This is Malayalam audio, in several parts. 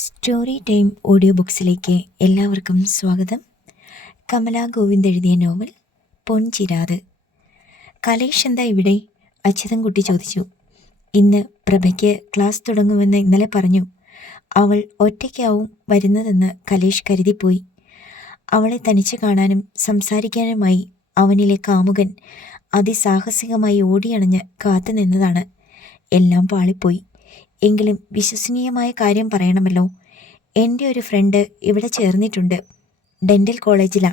സ്റ്റോറി ടൈം ഓഡിയോ ബുക്സിലേക്ക് എല്ലാവർക്കും സ്വാഗതം. കമല ഗോവിന്ദ് എഴുതിയ നോവൽ പൊൻചിരാത്. കലേഷ് എന്താ ഇവിടെ? അച്യുതൻകുട്ടി ചോദിച്ചു. ഇന്ന് പ്രഭയ്ക്ക് ക്ലാസ് തുടങ്ങുമെന്ന് ഇന്നലെ പറഞ്ഞു. അവൾ ഒറ്റയ്ക്കാവും വരുന്നതെന്ന് കലേഷ് കരുതിപ്പോയി. അവളെ തനിച്ച് കാണാനും സംസാരിക്കാനുമായി അവനിലെ കാമുകൻ അതിസാഹസികമായി ഓടിയണഞ്ഞ് കാത്തുനിന്നതാണ്. എല്ലാം പാളിപ്പോയി. എങ്കിലും വിശ്വസനീയമായ കാര്യം പറയണമല്ലോ. എൻ്റെ ഒരു ഫ്രണ്ട് ഇവിടെ ചേർന്നിട്ടുണ്ട്. ഡെൻ്റൽ കോളേജിലാ.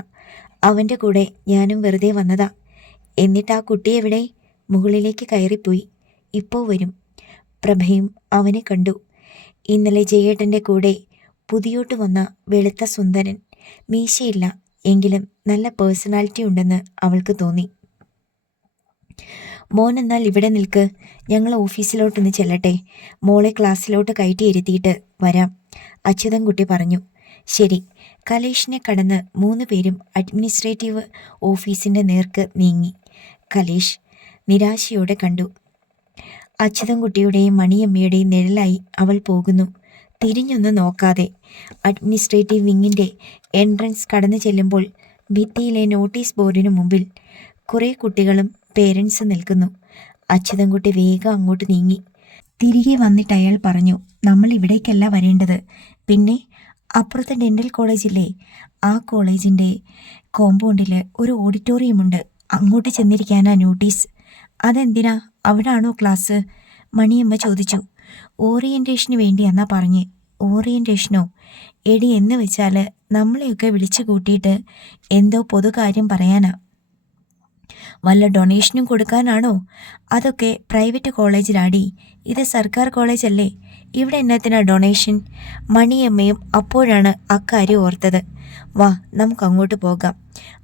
അവൻ്റെ കൂടെ ഞാനും വെറുതെ വന്നതാ. എന്നിട്ട് ആ കുട്ടി എവിടെ? മുകളിലേക്ക് കയറിപ്പോയി. ഇപ്പോൾ വരും. പ്രഭയും അവനെ കണ്ടു. ഇന്നലെ ജയേട്ടൻ്റെ കൂടെ പുതിയോട്ട് വന്ന വെളുത്ത സുന്ദരൻ. മീശയില്ല, എങ്കിലും നല്ല പേഴ്സണാലിറ്റി ഉണ്ടെന്ന് അവൾക്ക് തോന്നി. മോൻ എന്നാൽ ഇവിടെ നിൽക്ക്, ഞങ്ങൾ ഓഫീസിലോട്ടൊന്ന് ചെല്ലട്ടെ. മോളെ ക്ലാസ്സിലോട്ട് കയറ്റിയിരുത്തിയിട്ട് വരാം, അച്യുതൻകുട്ടി പറഞ്ഞു. ശരി. കലേഷിനെ കടന്ന് 3 പേരും അഡ്മിനിസ്ട്രേറ്റീവ് ഓഫീസിൻ്റെ നേർക്ക് നീങ്ങി. കലേഷ് നിരാശയോടെ കണ്ടു. അച്യുതൻകുട്ടിയുടെയും മണിയമ്മയുടെയും നിഴലായി അവൾ പോകുന്നു, തിരിഞ്ഞൊന്ന് നോക്കാതെ. അഡ്മിനിസ്ട്രേറ്റീവ് വിങ്ങിൻ്റെ എൻട്രൻസ് കടന്നു ചെല്ലുമ്പോൾ ഭിത്തിയിലെ നോട്ടീസ് ബോർഡിനു മുമ്പിൽ കുറേ കുട്ടികളും പേരൻസ് നിൽക്കുന്നു. അച്യുതൻകുട്ടി വേഗം അങ്ങോട്ട് നീങ്ങി. തിരികെ വന്നിട്ട് അയാൾ പറഞ്ഞു, നമ്മൾ ഇവിടേക്കല്ല വരേണ്ടത്. പിന്നെ അപ്പുറത്തെ ഡെൻ്റൽ കോളേജില്ലേ, ആ കോളേജിൻ്റെ കോമ്പൗണ്ടിൽ ഒരു ഓഡിറ്റോറിയമുണ്ട്. അങ്ങോട്ട് ചെന്നിരിക്കാനാ നോട്ടീസ്. അതെന്തിനാ? അവിടാണോ ക്ലാസ്? മണിയമ്മ ചോദിച്ചു. ഓറിയൻറ്റേഷന് വേണ്ടിയെന്നാ പറഞ്ഞ്. ഓറിയൻറ്റേഷനോ? എടി, എന്ന് വെച്ചാൽ നമ്മളെയൊക്കെ വിളിച്ചു കൂട്ടിയിട്ട് എന്തോ പൊതുകാര്യം പറയാനാ. വല്ല ഡൊണേഷനും കൊടുക്കാനാണോ? അതൊക്കെ പ്രൈവറ്റ് കോളേജിലാടി, ഇത് സർക്കാർ കോളേജല്ലേ. ഇവിടെ എന്നത്തിനാ ഡൊണേഷൻ? മണിയമ്മയും അപ്പോഴാണ് അക്കാര്യം ഓർത്തത്. വാ, നമുക്ക് അങ്ങോട്ട് പോകാം.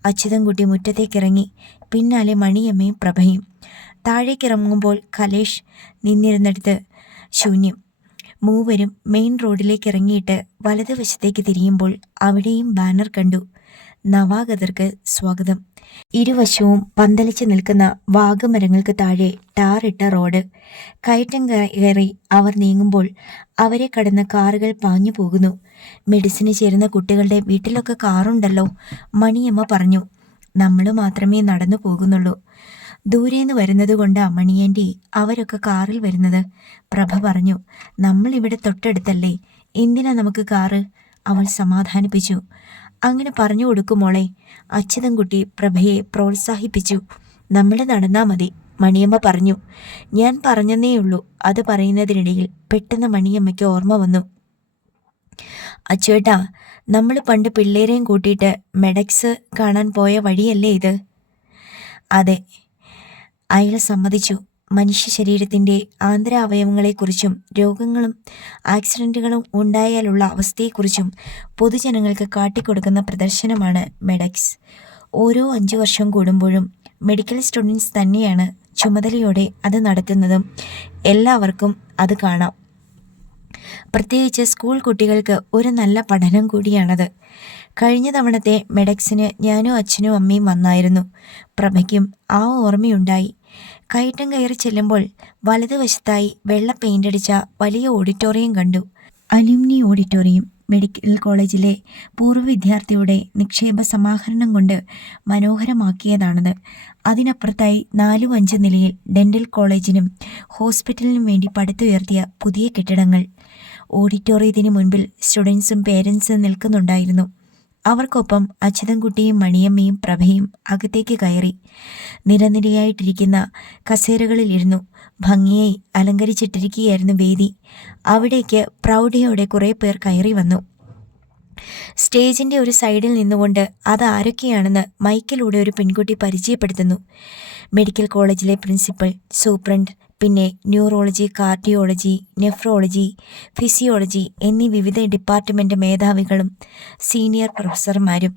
അച്യുതൻകുട്ടി മുറ്റത്തേക്കിറങ്ങി. പിന്നാലെ മണിയമ്മയും പ്രഭയും. താഴേക്കിറങ്ങുമ്പോൾ കലേഷ് നിന്നിരുന്നിടത്ത് ശൂന്യം. മൂവരും മെയിൻ റോഡിലേക്ക് ഇറങ്ങിയിട്ട് വലതുവശത്തേക്ക് തിരിയുമ്പോൾ അവിടെയും ബാനർ കണ്ടു, നവാഗതർക്ക് സ്വാഗതം. ഇരുവശവും പന്തലിച്ച് നിൽക്കുന്ന വാഗമരങ്ങൾക്ക് താഴെ ടാറിട്ട റോഡ്. കയറ്റം കയറി അവർ നീങ്ങുമ്പോൾ അവരെ കടന്ന് കാറുകൾ പാഞ്ഞു പോകുന്നു. മെഡിസിന് ചേരുന്ന കുട്ടികളുടെ വീട്ടിലൊക്കെ കാറുണ്ടല്ലോ, മണിയമ്മ പറഞ്ഞു. നമ്മൾ മാത്രമേ നടന്നു പോകുന്നുള്ളൂ. ദൂരേന്ന് വരുന്നത് കൊണ്ടാ മണിയൻ്റെ അവരൊക്കെ കാറിൽ വരുന്നത്, പ്രഭ പറഞ്ഞു. നമ്മളിവിടെ തൊട്ടടുത്തല്ലേ, എന്തിനാ നമുക്ക് കാറ്? അവൾ സമാധാനിപ്പിച്ചു. അങ്ങനെ പറഞ്ഞു കൊടുക്കുമോളെ, അച്യുതൻകുട്ടി പ്രഭയെ പ്രോത്സാഹിപ്പിച്ചു. നമ്മൾ നടന്നാ മതി, മണിയമ്മ പറഞ്ഞു. ഞാൻ പറഞ്ഞെന്നേയുള്ളൂ. അത് പറയുന്നതിനിടയിൽ പെട്ടെന്ന് മണിയമ്മയ്ക്ക് ഓർമ്മ വന്നു. അച്ചുവേട്ടാ, നമ്മൾ പണ്ട് പിള്ളേരെയും കൂട്ടിയിട്ട് മെഡക്സ് കാണാൻ പോയ വഴിയല്ലേ ഇത്? അതെ, അയാൾ സമ്മതിച്ചു. മനുഷ്യ ശരീരത്തിൻ്റെ ആന്തരാവയവങ്ങളെക്കുറിച്ചും രോഗങ്ങളും ആക്സിഡൻറ്റുകളും ഉണ്ടായാലുള്ള അവസ്ഥയെക്കുറിച്ചും പൊതുജനങ്ങൾക്ക് കാട്ടിക്കൊടുക്കുന്ന പ്രദർശനമാണ് മെഡക്സ്. ഓരോ 5 വർഷം കൂടുമ്പോഴും മെഡിക്കൽ സ്റ്റുഡൻസ് തന്നെയാണ് ചുമതലയോടെ അത് നടത്തുന്നതും. എല്ലാവർക്കും അത് കാണാം. പ്രത്യേകിച്ച് സ്കൂൾ കുട്ടികൾക്ക് ഒരു നല്ല പഠനം കൂടിയാണത്. കഴിഞ്ഞ തവണത്തെ മെഡക്സിന് ഞാനും അച്ഛനും അമ്മയും വന്നായിരുന്നു. പ്രഭയ്ക്കും ആ ഓർമ്മയുണ്ടായി. കയറ്റം കയറി ചെല്ലുമ്പോൾ വലതുവശത്തായി വെള്ള പെയിൻ്റടിച്ച വലിയ ഓഡിറ്റോറിയം കണ്ടു. Alumni auditorium. മെഡിക്കൽ കോളേജിലെ പൂർവ്വ വിദ്യാർത്ഥിയുടെ നിക്ഷേപ സമാഹരണം കൊണ്ട് മനോഹരമാക്കിയതാണത്. അതിനപ്പുറത്തായി 4-5 നിലയിൽ ഡെൻ്റൽ കോളേജിനും ഹോസ്പിറ്റലിനും വേണ്ടി പടുത്തുയർത്തിയ പുതിയ കെട്ടിടങ്ങൾ. ഓഡിറ്റോറിയത്തിന് മുൻപിൽ സ്റ്റുഡൻസും പേരൻസും നിൽക്കുന്നുണ്ടായിരുന്നു. അവർക്കൊപ്പം അച്യുതൻകുട്ടിയും മണിയമ്മയും പ്രഭയും അകത്തേക്ക് കയറി. നിരനിരയായിട്ടിരിക്കുന്ന കസേരകളിലിരുന്നു. ഭംഗിയായി അലങ്കരിച്ചിട്ടിരിക്കുകയായിരുന്നു വേദി. അവിടേക്ക് പ്രൗഢിയോടെ കുറേ പേർ കയറി വന്നു. സ്റ്റേജിൻ്റെ ഒരു സൈഡിൽ നിന്നുകൊണ്ട് അത് ആരൊക്കെയാണെന്ന് മൈക്കിലൂടെ ഒരു പെൺകുട്ടി പരിചയപ്പെടുത്തുന്നു. മെഡിക്കൽ കോളേജിലെ പ്രിൻസിപ്പൽ, സൂപ്രണ്ട്, പിന്നെ ന്യൂറോളജി, കാർഡിയോളജി, നെഫ്രോളജി, ഫിസിയോളജി എന്നീ വിവിധ ഡിപ്പാർട്ട്മെൻറ്റ് മേധാവികളും സീനിയർ പ്രൊഫസർമാരും.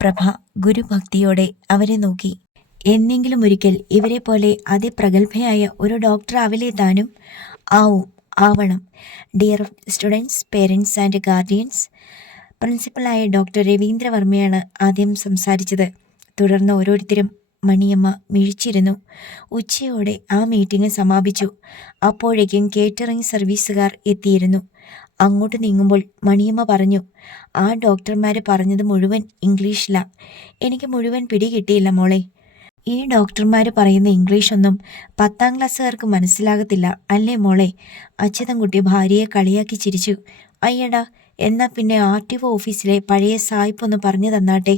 പ്രഭ ഗുരുഭക്തിയോടെ അവരെ നോക്കി. എന്നെങ്കിലും ഒരിക്കൽ ഇവരെ പോലെ അതിപ്രഗത്ഭയായ ഒരു ഡോക്ടർ ആവില്ലേ താനും? ആവണം. Dear students, parents and guardians. പ്രിൻസിപ്പലായ ഡോക്ടർ രവീന്ദ്രവർമ്മയാണ് ആദ്യം സംസാരിച്ചത്. തുടർന്ന് ഓരോരുത്തരും. മണിയമ്മ മിഴിച്ചിരുന്നു. ഉച്ചയോടെ ആ മീറ്റിംഗ് സമാപിച്ചു. അപ്പോഴേക്കും കേറ്ററിംഗ് സർവീസുകാർ എത്തിയിരുന്നു. അങ്ങോട്ട് നീങ്ങുമ്പോൾ മണിയമ്മ പറഞ്ഞു, ആ ഡോക്ടർമാർ പറഞ്ഞത് മുഴുവൻ ഇംഗ്ലീഷിലാ. എനിക്ക് മുഴുവൻ പിടികിട്ടിയില്ല മോളെ. ഈ ഡോക്ടർമാർ പറയുന്ന ഇംഗ്ലീഷൊന്നും 10ാം ക്ലാസ്സുകാർക്ക് മനസ്സിലാകത്തില്ല അല്ലേ മോളെ? അച്യുതൻകുട്ടി ഭാര്യയെ കളിയാക്കി ചിരിച്ചു. അയ്യടാ, എന്നാ പിന്നെ RTO ഓഫീസിലെ പഴയ സായിപ്പൊന്ന് പറഞ്ഞു തന്നാട്ടെ.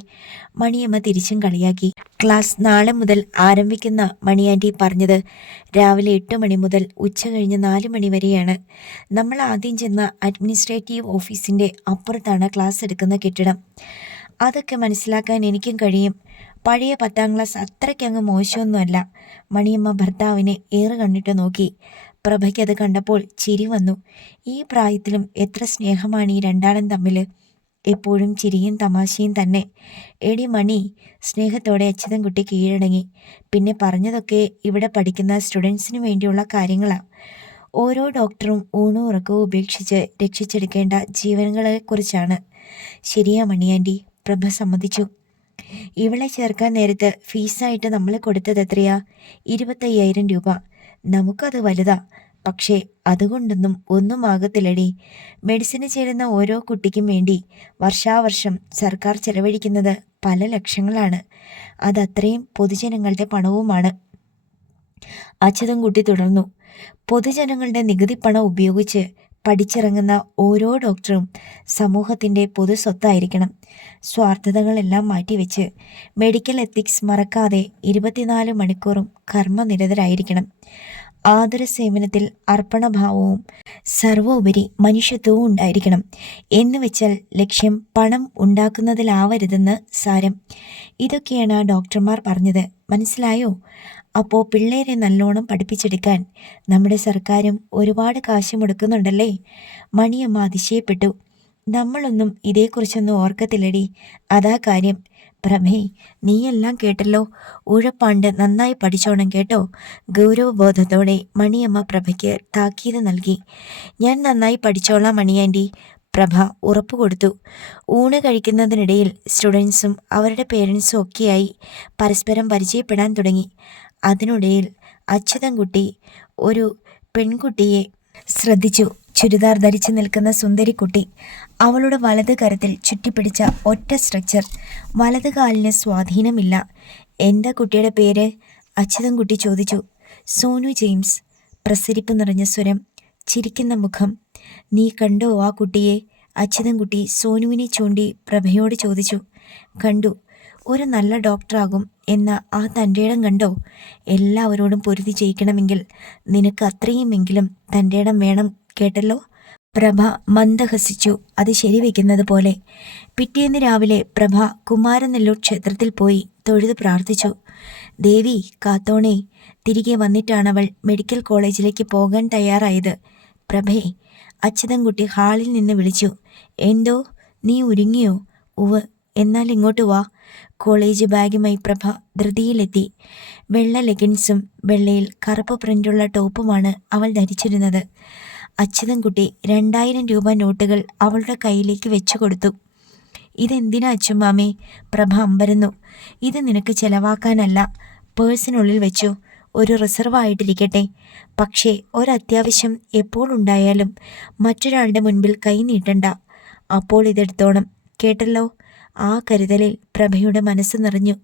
മണിയമ്മ തിരിച്ചും കളിയാക്കി. ക്ലാസ് നാളെ മുതൽ ആരംഭിക്കുന്ന മണിയാൻറ്റി പറഞ്ഞത് രാവിലെ 8 മണി മുതൽ ഉച്ച കഴിഞ്ഞ് 4 മണി വരെയാണ്. നമ്മൾ ആദ്യം ചെന്ന അഡ്മിനിസ്ട്രേറ്റീവ് ഓഫീസിൻ്റെ അപ്പുറത്താണ് ക്ലാസ് എടുക്കുന്ന കെട്ടിടം. അതൊക്കെ മനസ്സിലാക്കാൻ എനിക്കും കഴിയും. പഴയ 10ാം ക്ലാസ് അത്രയ്ക്കങ്ങ് മോശമൊന്നുമല്ല. മണിയമ്മ ഭർത്താവിനെ ഏറെ കണ്ണിട്ട് നോക്കി. പ്രഭയ്ക്കത് കണ്ടപ്പോൾ ചിരി വന്നു. ഈ പ്രായത്തിലും എത്ര സ്നേഹമാണ് ഈ രണ്ടാളും തമ്മിൽ. എപ്പോഴും ചിരിയും തമാശയും തന്നെ. എടി മണി, സ്നേഹത്തോടെ അച്യുതൻകുട്ടി കീഴടങ്ങി. പിന്നെ പറഞ്ഞതൊക്കെ ഇവിടെ പഠിക്കുന്ന സ്റ്റുഡൻസിന് വേണ്ടിയുള്ള കാര്യങ്ങളാണ്. ഓരോ ഡോക്ടറും ഊണും ഉറക്കവും ഉപേക്ഷിച്ച് രക്ഷിച്ചെടുക്കേണ്ട ജീവനുകളെക്കുറിച്ചാണ്. ശരിയാ മണിയാൻറ്റി, പ്രഭ സമ്മതിച്ചു. ഇവളെ ചേർക്കാൻ നേരത്ത് ഫീസായിട്ട് നമ്മൾ കൊടുത്തത് എത്രയാ? 25,000 രൂപ. നമുക്കത് വലുതാ. പക്ഷേ അതുകൊണ്ടൊന്നും ഒന്നും ആകത്തില്ലടി. മെഡിസിന് ചേരുന്ന ഓരോ കുട്ടിക്കും വേണ്ടി വർഷാവർഷം സർക്കാർ ചെലവഴിക്കുന്നത് പല ലക്ഷങ്ങളാണ്. അതത്രയും പൊതുജനങ്ങളുടെ പണവുമാണ്. അച്യുതൻകുട്ടി തുടർന്നു. പൊതുജനങ്ങളുടെ നികുതി പണം ഉപയോഗിച്ച് പഠിച്ചിറങ്ങുന്ന ഓരോ ഡോക്ടറും സമൂഹത്തിൻ്റെ പൊതു സ്വത്തായിരിക്കണം. സ്വാർത്ഥതകളെല്ലാം മാറ്റിവെച്ച് മെഡിക്കൽ എത്തിക്സ് മറക്കാതെ 24 മണിക്കൂറും കർമ്മനിരതരായിരിക്കണം. ആതുര സേവനത്തിൽ അർപ്പണഭാവവും സർവോപരി മനുഷ്യത്വവും ഉണ്ടായിരിക്കണം. എന്ന് വെച്ചാൽ ലക്ഷ്യം പണം ഉണ്ടാക്കുന്നതിലാവരുതെന്ന് സാരം. ഇതൊക്കെയാണ് ആ ഡോക്ടർമാർ പറഞ്ഞത്. മനസ്സിലായോ? അപ്പോൾ പിള്ളേരെ നല്ലോണം പഠിപ്പിച്ചെടുക്കാൻ നമ്മുടെ സർക്കാരും ഒരുപാട് കാശ് മുടക്കുന്നുണ്ടല്ലേ? മണിയമ്മ അതിശയപ്പെട്ടു. നമ്മളൊന്നും ഇതേക്കുറിച്ചൊന്നും ഓർക്കത്തില്ലടി, അതാ കാര്യം. പ്രഭേ, നീയെല്ലാം കേട്ടല്ലോ. ഉഴപ്പാണ്ട് നന്നായി പഠിച്ചോണം കേട്ടോ. ഗൗരവബോധത്തോടെ മണിയമ്മ പ്രഭയ്ക്ക് താക്കീത് നൽകി. ഞാൻ നന്നായി പഠിച്ചോളാം മണിയാൻറ്റി, പ്രഭ ഉറപ്പു കൊടുത്തു. ഊണ് കഴിക്കുന്നതിനിടയിൽ സ്റ്റുഡൻസും അവരുടെ പേരൻസും ഒക്കെയായി പരസ്പരം പരിചയപ്പെടാൻ തുടങ്ങി. അതിനിടയിൽ അച്യുതൻകുട്ടി ഒരു പെൺകുട്ടിയെ ശ്രദ്ധിച്ചു. ചുരിദാർ ധരിച്ചു നിൽക്കുന്ന സുന്ദരിക്കുട്ടി. അവളുടെ വലത് കരത്തിൽ ചുറ്റിപ്പിടിച്ച ഒറ്റ സ്ട്രക്ചർ. വലത് കാലിന് സ്വാധീനമില്ല. എന്താ കുട്ടിയുടെ പേര്? അച്യുതൻകുട്ടി ചോദിച്ചു. സോനു ജെയിംസ്. പ്രസരിപ്പ് നിറഞ്ഞ സ്വരം, ചിരിക്കുന്ന മുഖം. നീ കണ്ടോ ആ കുട്ടിയെ? അച്യുതൻകുട്ടി സോനുവിനെ ചൂണ്ടി പ്രഭയോട് ചോദിച്ചു. കണ്ടു. ഒരു നല്ല ഡോക്ടറാകും എന്ന ആ തൻ്റെയിടം കണ്ടോ? എല്ലാവരോടും പൊരുതി ജയിക്കണമെങ്കിൽ നിനക്ക് അത്രയുമെങ്കിലും തൻ്റെയിടം വേണം കേട്ടല്ലോ. പ്രഭ മന്ദഹസിച്ചു, അത് ശരിവെക്കുന്നത് പോലെ. പിറ്റേന്ന് രാവിലെ പ്രഭ കുമാരനെല്ലൂർ ക്ഷേത്രത്തിൽ പോയി തൊഴുത് പ്രാർത്ഥിച്ചു. ദേവി കാത്തോണേ. തിരികെ വന്നിട്ടാണവൾ മെഡിക്കൽ കോളേജിലേക്ക് പോകാൻ തയ്യാറായത്. പ്രഭേ, അച്യുതൻകുട്ടി ഹാളിൽ നിന്ന് വിളിച്ചു. എന്തോ, നീ ഒരുങ്ങിയോ? ഉവ്. എന്നാൽ ഇങ്ങോട്ട് വാ. കോളേജ് ബാഗുമായി പ്രഭ ധൃതിയിലെത്തി. വെള്ള ലെഗിൻസും വെള്ളയിൽ കറുപ്പ് പ്രിൻ്റുള്ള ടോപ്പുമാണ് അവൾ ധരിച്ചിരുന്നത്. അച്യുതൻകുട്ടി 2000 രൂപ നോട്ടുകൾ അവളുടെ കയ്യിലേക്ക് വെച്ചു കൊടുത്തു. ഇതെന്തിനാ അച്ചുമാമേ? പ്രഭ അമ്പരന്നു. ഇത് നിനക്ക് ചെലവാക്കാനല്ല, പേഴ്സിനുള്ളിൽ വെച്ചു. ഒരു റിസർവായിട്ടിരിക്കട്ടെ. പക്ഷേ ഒരത്യാവശ്യം എപ്പോൾ ഉണ്ടായാലും മറ്റൊരാളുടെ മുൻപിൽ കൈ നീട്ടണ്ട. അപ്പോൾ ഇതെടുത്തോണം കേട്ടല്ലോ. ആ കരുതലിൽ പ്രഭയുടെ മനസ്സ് നിറഞ്ഞു.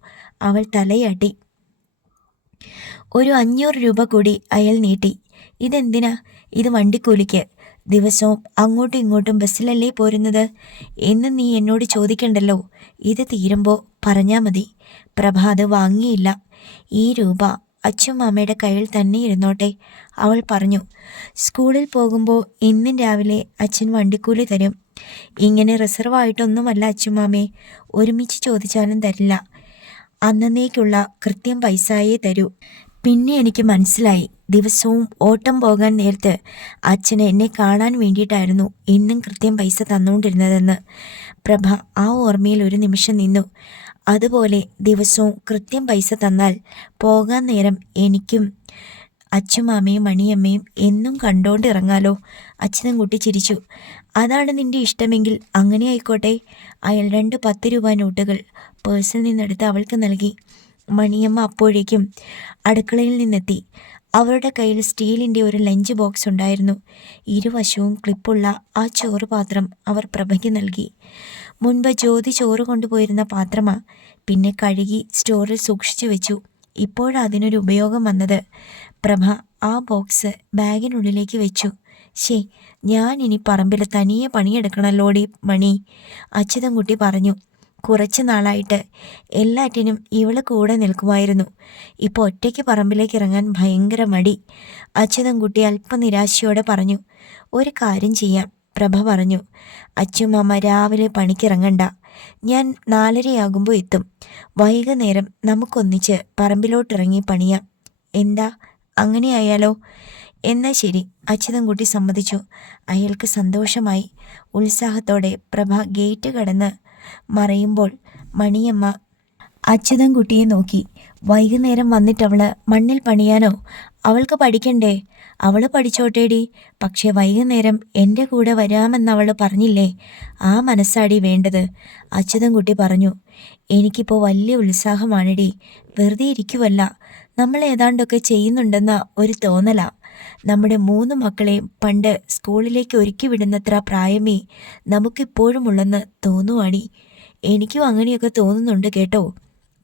അവൾ തലയാട്ടി. ഒരു 500 രൂപ കൂടി അയാൾ നീട്ടി. ഇതെന്തിനാ? ഇത് വണ്ടിക്കൂലിക്ക്. ദിവസവും അങ്ങോട്ടും ഇങ്ങോട്ടും ബസ്സിലല്ലേ പോരുന്നത്? എന്ന് നീ എന്നോട് ചോദിക്കണ്ടല്ലോ. ഇത് തീരുമ്പോൾ പറഞ്ഞാൽ മതി. പ്രഭ അത് വാങ്ങിയില്ല. ഈ രൂപ അച്ചുമാമയുടെ കയ്യിൽ തന്നെ ഇരുന്നോട്ടെ, അവൾ പറഞ്ഞു. സ്കൂളിൽ പോകുമ്പോൾ ഇന്നും രാവിലെ അച്ഛൻ വണ്ടിക്കൂലി തരും. ഇങ്ങനെ റിസർവായിട്ടൊന്നുമല്ല അച്ചുമാമേ, ഒരുമിച്ച് ചോദിച്ചാലും തരില്ല. അന്നേക്കുള്ള കൃത്യം പൈസയേ തരൂ. പിന്നെ എനിക്ക് മനസ്സിലായി, ദിവസവും ഓട്ടം പോകാൻ നേരത്ത് അച്ഛന് എന്നെ കാണാൻ വേണ്ടിയിട്ടായിരുന്നു എന്നും കൃത്യം പൈസ തന്നുകൊണ്ടിരുന്നതെന്ന്. പ്രഭ ആ ഓർമ്മയിൽ ഒരു നിമിഷം നിന്നു. അതുപോലെ ദിവസവും കൃത്യം പൈസ തന്നാൽ പോകാൻ നേരം എനിക്കും അച്ചുമാമയും മണിയമ്മയും എന്നും കണ്ടോണ്ട് ഇറങ്ങാലോ. അച്യുതൻകുട്ടി ചിരിച്ചു. അതാണ് നിന്റെ ഇഷ്ടമെങ്കിൽ അങ്ങനെ ആയിക്കോട്ടെ. അയാൾ 2 10 രൂപ നോട്ടുകൾ പേഴ്സിൽ നിന്നെടുത്ത് അവൾക്ക് നൽകി. മണിയമ്മ അപ്പോഴേക്കും അടുക്കളയിൽ നിന്നെത്തി. അവരുടെ കയ്യിൽ സ്റ്റീലിൻ്റെ ഒരു ലഞ്ച് ബോക്സ് ഉണ്ടായിരുന്നു. ഇരുവശവും ക്ലിപ്പുള്ള ആ ചോറ് പാത്രം അവർ പ്രഭയ്ക്ക് നൽകി. മുൻപ് ജ്യോതി ചോറ് കൊണ്ടുപോയിരുന്ന പാത്രമാ. പിന്നെ കഴുകി സ്റ്റോറിൽ സൂക്ഷിച്ചു വെച്ചു. ഇപ്പോഴതിനൊരു ഉപയോഗം വന്നത്. പ്രഭ ആ ബോക്സ് ബാഗിനുള്ളിലേക്ക് വെച്ചു. ഞാനിനി പറമ്പിൽ തനിയെ പണിയെടുക്കണല്ലോടി മണി, അച്യുതൻകുട്ടി പറഞ്ഞു. കുറച്ചു നാളായിട്ട് എല്ലാറ്റിനും ഇവള് കൂടെ നിൽക്കുമായിരുന്നു. ഇപ്പോൾ ഒറ്റയ്ക്ക് പറമ്പിലേക്ക് ഇറങ്ങാൻ ഭയങ്കര മടി. അച്യുതൻകുട്ടി അല്പം നിരാശയോടെ പറഞ്ഞു. ഒരു കാര്യം ചെയ്യാം, പ്രഭ പറഞ്ഞു. അച്ഛമ്മ രാവിലെ പണിക്കിറങ്ങണ്ട, ഞാൻ 4:30 എത്തും. വൈകുന്നേരം നമുക്കൊന്നിച്ച് പറമ്പിലോട്ടിറങ്ങി പണിയാം. എന്താ, അങ്ങനെയായാലോ? എന്നാ ശരി, അച്യുതൻകുട്ടി സമ്മതിച്ചു. അയാൾക്ക് സന്തോഷമായി. ഉത്സാഹത്തോടെ പ്രഭ ഗേറ്റ് കടന്ന് മറയുമ്പോൾ മണിയമ്മ അച്യുതൻകുട്ടിയെ നോക്കി. വൈകുന്നേരം വന്നിട്ടവള് മണ്ണിൽ പണിയാനോ? അവൾക്ക് പഠിക്കണ്ടേ? അവള് പഠിച്ചോട്ടേടി, പക്ഷെ വൈകുന്നേരം എൻ്റെ കൂടെ വരാമെന്നവള് പറഞ്ഞില്ലേ? ആ മനസ്സാടി വേണ്ടത്, അച്യുതൻകുട്ടി പറഞ്ഞു. എനിക്കിപ്പോൾ വലിയ ഉത്സാഹമാണെടി. വെറുതെ ഇരിക്കുവല്ല, നമ്മൾ ഏതാണ്ടൊക്കെ ചെയ്യുന്നുണ്ടെന്ന ഒരു തോന്നലാ. നമ്മുടെ 3 മക്കളെയും പണ്ട് സ്കൂളിലേക്ക് ഒരുക്കി വിടുന്നത്ര പ്രായമേ നമുക്കിപ്പോഴുമുള്ളെന്ന് തോന്നുവാടി. എനിക്കും അങ്ങനെയൊക്കെ തോന്നുന്നുണ്ട് കേട്ടോ,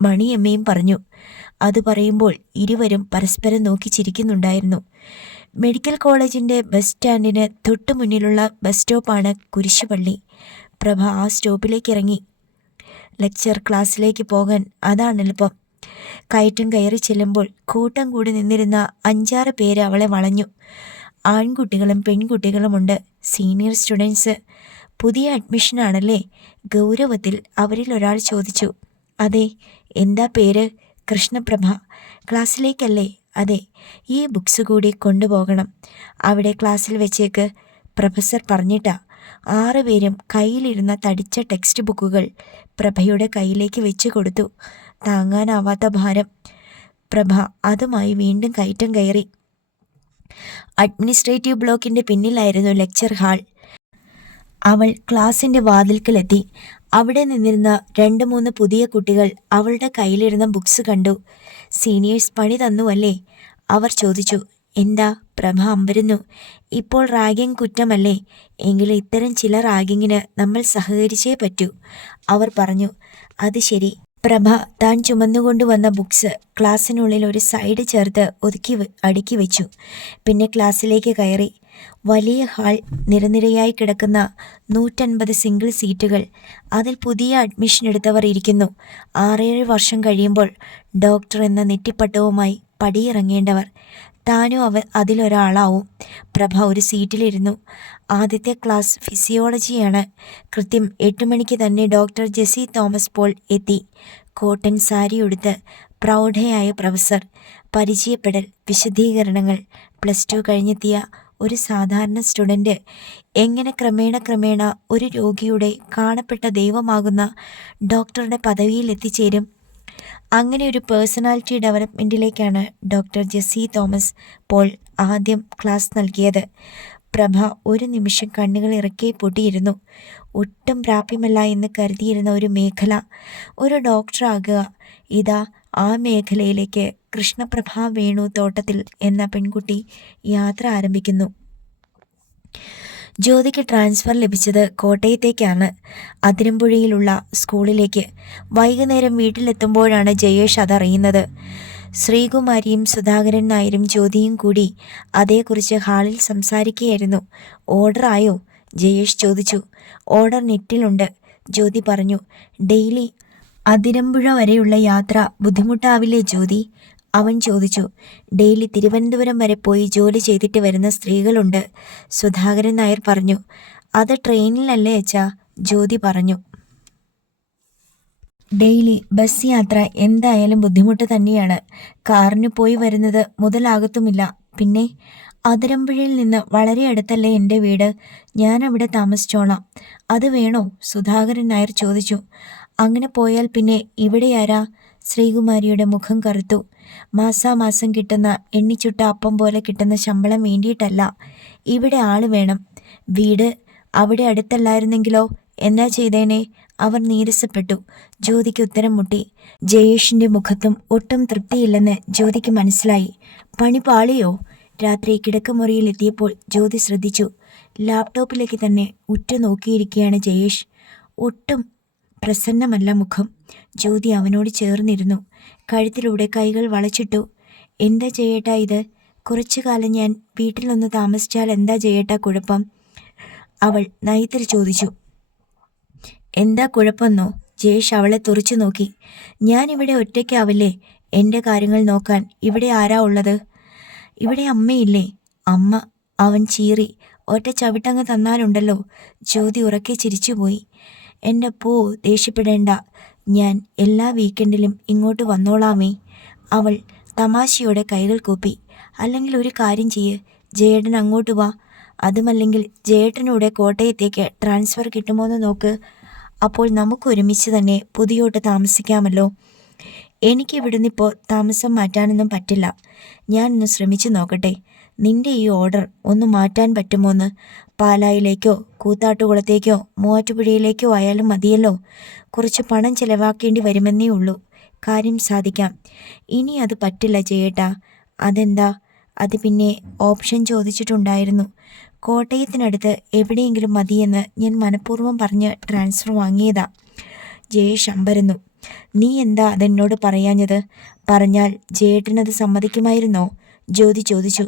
മണിയമ്മയും പറഞ്ഞു. അത് പറയുമ്പോൾ ഇരുവരും പരസ്പരം നോക്കി ചിരിക്കുന്നുണ്ടായിരുന്നു. മെഡിക്കൽ കോളേജിൻ്റെ ബസ് സ്റ്റാൻഡിന് തൊട്ടു മുന്നിലുള്ള ബസ് സ്റ്റോപ്പാണ് കുരിശുപള്ളി. പ്രഭ ആ സ്റ്റോപ്പിലേക്ക് ഇറങ്ങി. ലെക്ചർ ക്ലാസ്സിലേക്ക് പോകാൻ അതാണ് എളുപ്പം. കയറ്റം കയറി ചെല്ലുമ്പോൾ കൂട്ടം കൂടി നിന്നിരുന്ന 5-6 പേര് അവളെ വളഞ്ഞു. ആൺകുട്ടികളും പെൺകുട്ടികളുമുണ്ട്. Senior students. പുതിയ അഡ്മിഷനാണല്ലേ? ഗൗരവത്തിൽ അവരിൽ ഒരാൾ ചോദിച്ചു. അതെ. എന്താ പേര്? കൃഷ്ണപ്രഭ. ക്ലാസ്സിലേക്കല്ലേ? അതെ. ഈ ബുക്സ് കൂടി കൊണ്ടുപോകണം. അവിടെ ക്ലാസ്സിൽ വെച്ചേക്ക്, പ്രൊഫസർ പറഞ്ഞിട്ടാ. 6 പേരും കയ്യിലിരുന്ന തടിച്ച ടെക്സ്റ്റ് ബുക്കുകൾ പ്രഭയുടെ കയ്യിലേക്ക് വെച്ചു കൊടുത്തു. താങ്ങാനാവാത്ത ഭാരം. പ്രഭ അതുമായി വീണ്ടും കയറ്റം കയറി. അഡ്മിനിസ്ട്രേറ്റീവ് ബ്ലോക്കിൻ്റെ പിന്നിലായിരുന്നു ലെക്ചർ ഹാൾ. അവൾ ക്ലാസിൻ്റെ വാതിൽക്കലെത്തി. അവിടെ നിന്നിരുന്ന 2-3 പുതിയ കുട്ടികൾ അവളുടെ കയ്യിലിരുന്ന ബുക്സ് കണ്ടു. സീനിയേഴ്സ് പണി തന്നുവല്ലേ? അവർ ചോദിച്ചു. എന്താ? പ്രഭ അമ്പരന്നു. ഇപ്പോൾ റാഗിങ് കുറ്റമല്ലേ? എങ്കിലും ഇത്തരം ചില റാഗിങ്ങിന് നമ്മൾ സഹകരിച്ചേ പറ്റൂ, അവർ പറഞ്ഞു. അത് ശരി. പ്രഭ താൻ ചുമന്നുകൊണ്ടുവന്ന ബുക്സ് ക്ലാസ്സിനുള്ളിൽ ഒരു സൈഡ് ചേർത്ത് അടുക്കി വെച്ചു. പിന്നെ ക്ലാസ്സിലേക്ക് കയറി. വലിയ ഹാൾ, നിരനിരയായി കിടക്കുന്ന 150 സിംഗിൾ സീറ്റുകൾ. അതിൽ പുതിയ അഡ്മിഷൻ എടുത്തവർ ഇരിക്കുന്നു. 6-7 വർഷം കഴിയുമ്പോൾ ഡോക്ടർ എന്ന നെറ്റിപ്പട്ടവുമായി പടിയിറങ്ങേണ്ടവർ. താനും അതിലൊരാളാവും. പ്രഭ ഒരു സീറ്റിലിരുന്നു. ആദ്യത്തെ ക്ലാസ് ഫിസിയോളജിയാണ്. കൃത്യം 8 മണിക്ക് തന്നെ ഡോക്ടർ ജെസ്സി തോമസ് പോൾ എത്തി. കോട്ടൺ സാരി ഉടുത്ത് പ്രൗഢയായ പ്രൊഫസർ. പരിചയപ്പെടൽ, വിശദീകരണങ്ങൾ. +2 കഴിഞ്ഞെത്തിയ ഒരു സാധാരണ സ്റ്റുഡൻറ്റ് എങ്ങനെ ക്രമേണ ഒരു രോഗിയുടെ കാണപ്പെട്ട ദൈവമാകുന്ന ഡോക്ടറുടെ പദവിയിൽ എത്തിച്ചേരും? അങ്ങനെ ഒരു പേഴ്സണാലിറ്റി ഡെവലപ്മെൻറ്റിലേക്കാണ് ഡോക്ടർ ജെസ്സി തോമസ് പോൾ ആദ്യം ക്ലാസ് നൽകിയത്. പ്രഭ ഒരു നിമിഷം കണ്ണുകൾ ഇറക്കി പൊട്ടിയിരുന്നു. ഒട്ടും പ്രാപ്യമല്ല എന്ന് കരുതിയിരുന്ന ഒരു മേഖല, ഒരു ഡോക്ടറാകുക. ഇതാ ആ മേഖലയിലേക്ക് കൃഷ്ണപ്രഭ വേണു തോട്ടത്തിൽ എന്ന പെൺകുട്ടി യാത്ര ആരംഭിക്കുന്നു. ജ്യോതിക്ക് ട്രാൻസ്ഫർ ലഭിച്ചത് കോട്ടയത്തേക്കാണ്, അതിരമ്പുഴയിലുള്ള സ്കൂളിലേക്ക്. വൈകുന്നേരം വീട്ടിലെത്തുമ്പോഴാണ് ജയേഷ് അതറിയുന്നത്. ശ്രീകുമാരിയും സുധാകരൻ നായരും ജ്യോതിയും കൂടി അതേക്കുറിച്ച് ഹാളിൽ സംസാരിക്കുകയായിരുന്നു. ഓർഡർ ആയോ? ജയേഷ് ചോദിച്ചു. ഓർഡർ നെറ്റിലുണ്ട്, ജ്യോതി പറഞ്ഞു. ഡെയിലി അതിരമ്പുഴ വരെയുള്ള യാത്ര ബുദ്ധിമുട്ടാവില്ലേ ജ്യോതി? അവൻ ചോദിച്ചു. ഡെയിലി തിരുവനന്തപുരം വരെ പോയി ജോലി ചെയ്തിട്ട് വരുന്ന സ്ത്രീകളുണ്ട്, സുധാകരൻ നായർ പറഞ്ഞു. അത് ട്രെയിനിലല്ലേ അച്ഛാ? ജ്യോതി പറഞ്ഞു. ഡെയിലി ബസ് യാത്ര എന്തായാലും ബുദ്ധിമുട്ട് തന്നെയാണ്. കാറിന് പോയി വരുന്നത് മുതലാകത്തുമില്ല. പിന്നെ അതിരമ്പുഴയിൽ നിന്ന് വളരെ അടുത്തല്ലേ എൻ്റെ വീട്? ഞാൻ അവിടെ താമസിച്ചോളാം. അത് വേണോ? സുധാകരൻ നായർ ചോദിച്ചു. അങ്ങനെ പോയാൽ പിന്നെ ഇവിടെ ആരാ? ശ്രീകുമാരിയുടെ മുഖം കറുത്തു. മാസാമാസം കിട്ടുന്ന എണ്ണിച്ചുട്ട അപ്പം പോലെ കിട്ടുന്ന ശമ്പളം വേണ്ടിയിട്ടല്ല, ഇവിടെ ആള് വേണം. വീട് അവിടെ അടുത്തല്ലായിരുന്നെങ്കിലോ? എന്നാ ചെയ്തേനെ? അവർ നീരസപ്പെട്ടു. ജ്യോതിക്ക് ഉത്തരം മുട്ടി. ജയേഷിൻ്റെ മുഖത്തും ഒട്ടും തൃപ്തിയില്ലെന്ന് ജ്യോതിക്ക് മനസ്സിലായി. പണി പാളിയോ? രാത്രി കിടക്കമുറിയിൽ എത്തിയപ്പോൾ ജ്യോതി ശ്രദ്ധിച്ചു. ലാപ്ടോപ്പിലേക്ക് തന്നെ ഉറ്റുനോക്കിയിരിക്കുകയാണ് ജയേഷ്. ഒട്ടും പ്രസന്നമല്ല മുഖം. ജ്യോതി അവനോട് ചേർന്നിരുന്നു. കഴുത്തിലൂടെ കൈകൾ വളച്ചിട്ടു. എന്താ ജയേട്ടാ ഇത്? കുറച്ചു കാലം ഞാൻ വീട്ടിലൊന്ന് താമസിച്ചാൽ എന്താ ജയേട്ടാ കുഴപ്പം? അവൾ നയത്തിൽ ചോദിച്ചു. എന്താ കുഴപ്പമെന്നോ? ജയേഷ് അവളെ തുറച്ചു നോക്കി. ഞാനിവിടെ ഒറ്റയ്ക്കാവില്ലേ എൻ്റെ കാര്യങ്ങൾ നോക്കാൻ? ഇവിടെ ആരാ ഉള്ളത്? ഇവിടെ അമ്മയില്ലേ? അമ്മ. അവൻ ചീറി. ഒറ്റ ചവിട്ടങ്ങ് തന്നാലുണ്ടല്ലോ. ജ്യോതി ഉറക്കെ ചിരിച്ചുപോയി. എൻ്റെ പോ, ദേഷ്യപ്പെടേണ്ട. ഞാൻ എല്ലാ വീക്കെൻഡിലും ഇങ്ങോട്ട് വന്നോളാമേ. അവൾ തമാശയോടെ കൈകൾ കൂപ്പി. അല്ലെങ്കിൽ ഒരു കാര്യം ചെയ്യ്, ജയേട്ടൻ അങ്ങോട്ട് വാ. അതുമല്ലെങ്കിൽ ജയേട്ടനൂടെ കോട്ടയത്തേക്ക് ട്രാൻസ്ഫർ കിട്ടുമോയെന്ന് നോക്ക്. അപ്പോൾ നമുക്ക് ഒരുമിച്ച് തന്നെ പുതിയോട്ട് താമസിക്കാമല്ലോ. എനിക്കിവിടുന്നിപ്പോൾ താമസം മാറ്റാനൊന്നും പറ്റില്ല. ഞാനൊന്ന് ശ്രമിച്ചു നോക്കട്ടെ. നിന്റെ ഈ ഓർഡർ ഒന്ന് മാറ്റാൻ പറ്റുമോയെന്ന്? പാലായിലേക്കോ കൂത്താട്ടുകുളത്തേക്കോ മൂവാറ്റുപുഴയിലേക്കോ ആയാലും മതിയല്ലോ. കുറച്ച് പണം ചിലവാക്കേണ്ടി വരുമെന്നേ ഉള്ളൂ. കാര്യം സാധിക്കാം. ഇനി അത് പറ്റില്ല ജയേട്ടാ. അതെന്താ? അത് പിന്നെ ഓപ്ഷൻ ചോദിച്ചിട്ടുണ്ടായിരുന്നു. കോട്ടയത്തിനടുത്ത് എവിടെയെങ്കിലും മതിയെന്ന് ഞാൻ മനഃപൂർവ്വം പറഞ്ഞ് ട്രാൻസ്ഫർ വാങ്ങിയതാ. ജയേഷ് അമ്പരന്നു. നീ എന്താ അതെന്നോട് പറയാഞ്ഞത്? പറഞ്ഞാൽ ജയേട്ടനത് സമ്മതിക്കുമായിരുന്നോ? ജ്യോതി ചോദിച്ചു.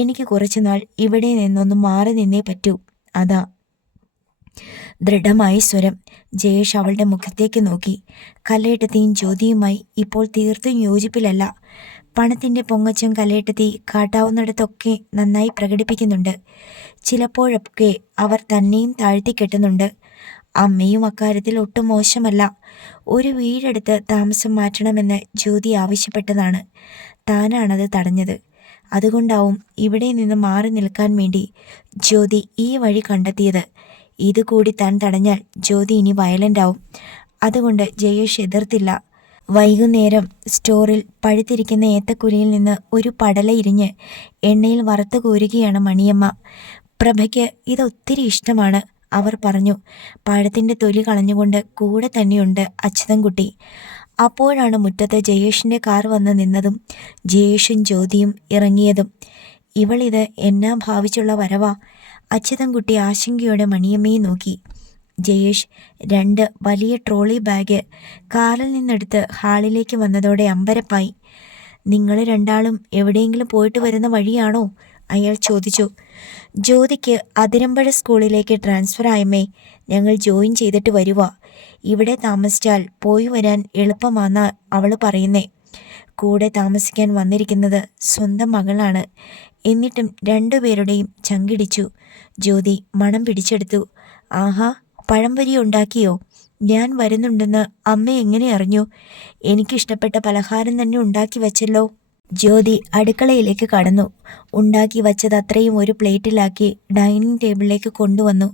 എനിക്ക് കുറച്ചുനാൾ ഇവിടെ നിന്നൊന്ന് മാറി നിന്നേ പറ്റൂ, അതാ. ദൃഢമായ സ്വരം. ജയേഷ് അവളുടെ മുഖത്തേക്ക് നോക്കി. കലയേട്ടത്തിയും ജ്യോതിയുമായി ഇപ്പോൾ തീർത്തും യോജിപ്പിലല്ല. പണത്തിൻ്റെ പൊങ്ങച്ചം കലയേട്ടത്തി കാട്ടാവുന്നിടത്തൊക്കെ നന്നായി പ്രകടിപ്പിക്കുന്നുണ്ട്. ചിലപ്പോഴൊക്കെ അവർ തന്നെയും താഴ്ത്തിക്കെട്ടുന്നുണ്ട്. അമ്മയും അക്കാര്യത്തിൽ ഒട്ടും മോശമല്ല. ഒരു വീടെടുത്ത് താമസം മാറ്റണമെന്ന് ജ്യോതി ആവശ്യപ്പെട്ടതാണ്. താനാണത് തടഞ്ഞത്. അതുകൊണ്ടാവും ഇവിടെ നിന്ന് മാറി നിൽക്കാൻ വേണ്ടി ജ്യോതി ഈ വഴി കണ്ടെത്തിയത്. ഇതുകൂടി താൻ തടഞ്ഞാൽ ജ്യോതി ഇനി വയലൻ്റ് ആവും. അതുകൊണ്ട് ജയേഷ് എതിർത്തില്ല. വൈകുന്നേരം സ്റ്റോറിൽ പഴുത്തിരിക്കുന്ന ഏത്തക്കുലയിൽ നിന്ന് ഒരു പടല ഇരിഞ്ഞ് എണ്ണയിൽ വറുത്ത് കോരുകയാണ് മണിയമ്മ. പ്രഭയ്ക്ക് ഇതൊത്തിരി ഇഷ്ടമാണ്, അവർ പറഞ്ഞു. പഴത്തിൻ്റെ തൊലി കളഞ്ഞുകൊണ്ട് കൂടെ തന്നെയുണ്ട് അച്യുതൻകുട്ടി. അപ്പോഴാണ് മുറ്റത്ത് ജയേഷിൻ്റെ കാർ വന്ന് നിന്നതും ജയേഷും ജ്യോതിയും ഇറങ്ങിയതും. ഇവളിത് എന്നാ ഭാവിച്ചുള്ള വരവാ? അച്യുതൻകുട്ടി ആശങ്കയോടെ മണിയമ്മയെ നോക്കി. ജയേഷ് 2 വലിയ ട്രോളി ബാഗ് കാറിൽ നിന്നെടുത്ത് ഹാളിലേക്ക് വന്നതോടെ അമ്പരപ്പായി. നിങ്ങൾ രണ്ടാളും എവിടെയെങ്കിലും പോയിട്ട് വരുന്ന വഴിയാണോ? അയാൾ ചോദിച്ചു. ജ്യോതിക്ക് അതിരമ്പഴ സ്കൂളിലേക്ക് ട്രാൻസ്ഫർ ആയമേ. ഞങ്ങൾ ജോയിൻ ചെയ്തിട്ട് വരുവാ. ഇവിടെ താമസിച്ചാൽ പോയി വരാൻ എളുപ്പമാണെന്നാ അവൾ പറയുന്നേ. കൂടെ താമസിക്കാൻ വന്നിരിക്കുന്നത് സ്വന്തം മകളാണ്. എന്നിട്ടും 2 പേരുടെയും ചങ്കിടിച്ചു. ജ്യോതി മണം പിടിച്ചെടുത്തു. ആഹാ, പഴംപൊരി ഉണ്ടാക്കിയോ? ഞാൻ വരുന്നുണ്ടെന്ന് അമ്മ എങ്ങനെ അറിഞ്ഞു? എനിക്കിഷ്ടപ്പെട്ട പലഹാരം തന്നെ ഉണ്ടാക്കി വച്ചല്ലോ. ജ്യോതി അടുക്കളയിലേക്ക് കടന്നു. ഉണ്ടാക്കി വച്ചത് അത്രയും ഒരു പ്ലേറ്റിലാക്കി ഡൈനിങ് ടേബിളിലേക്ക് കൊണ്ടുവന്നു.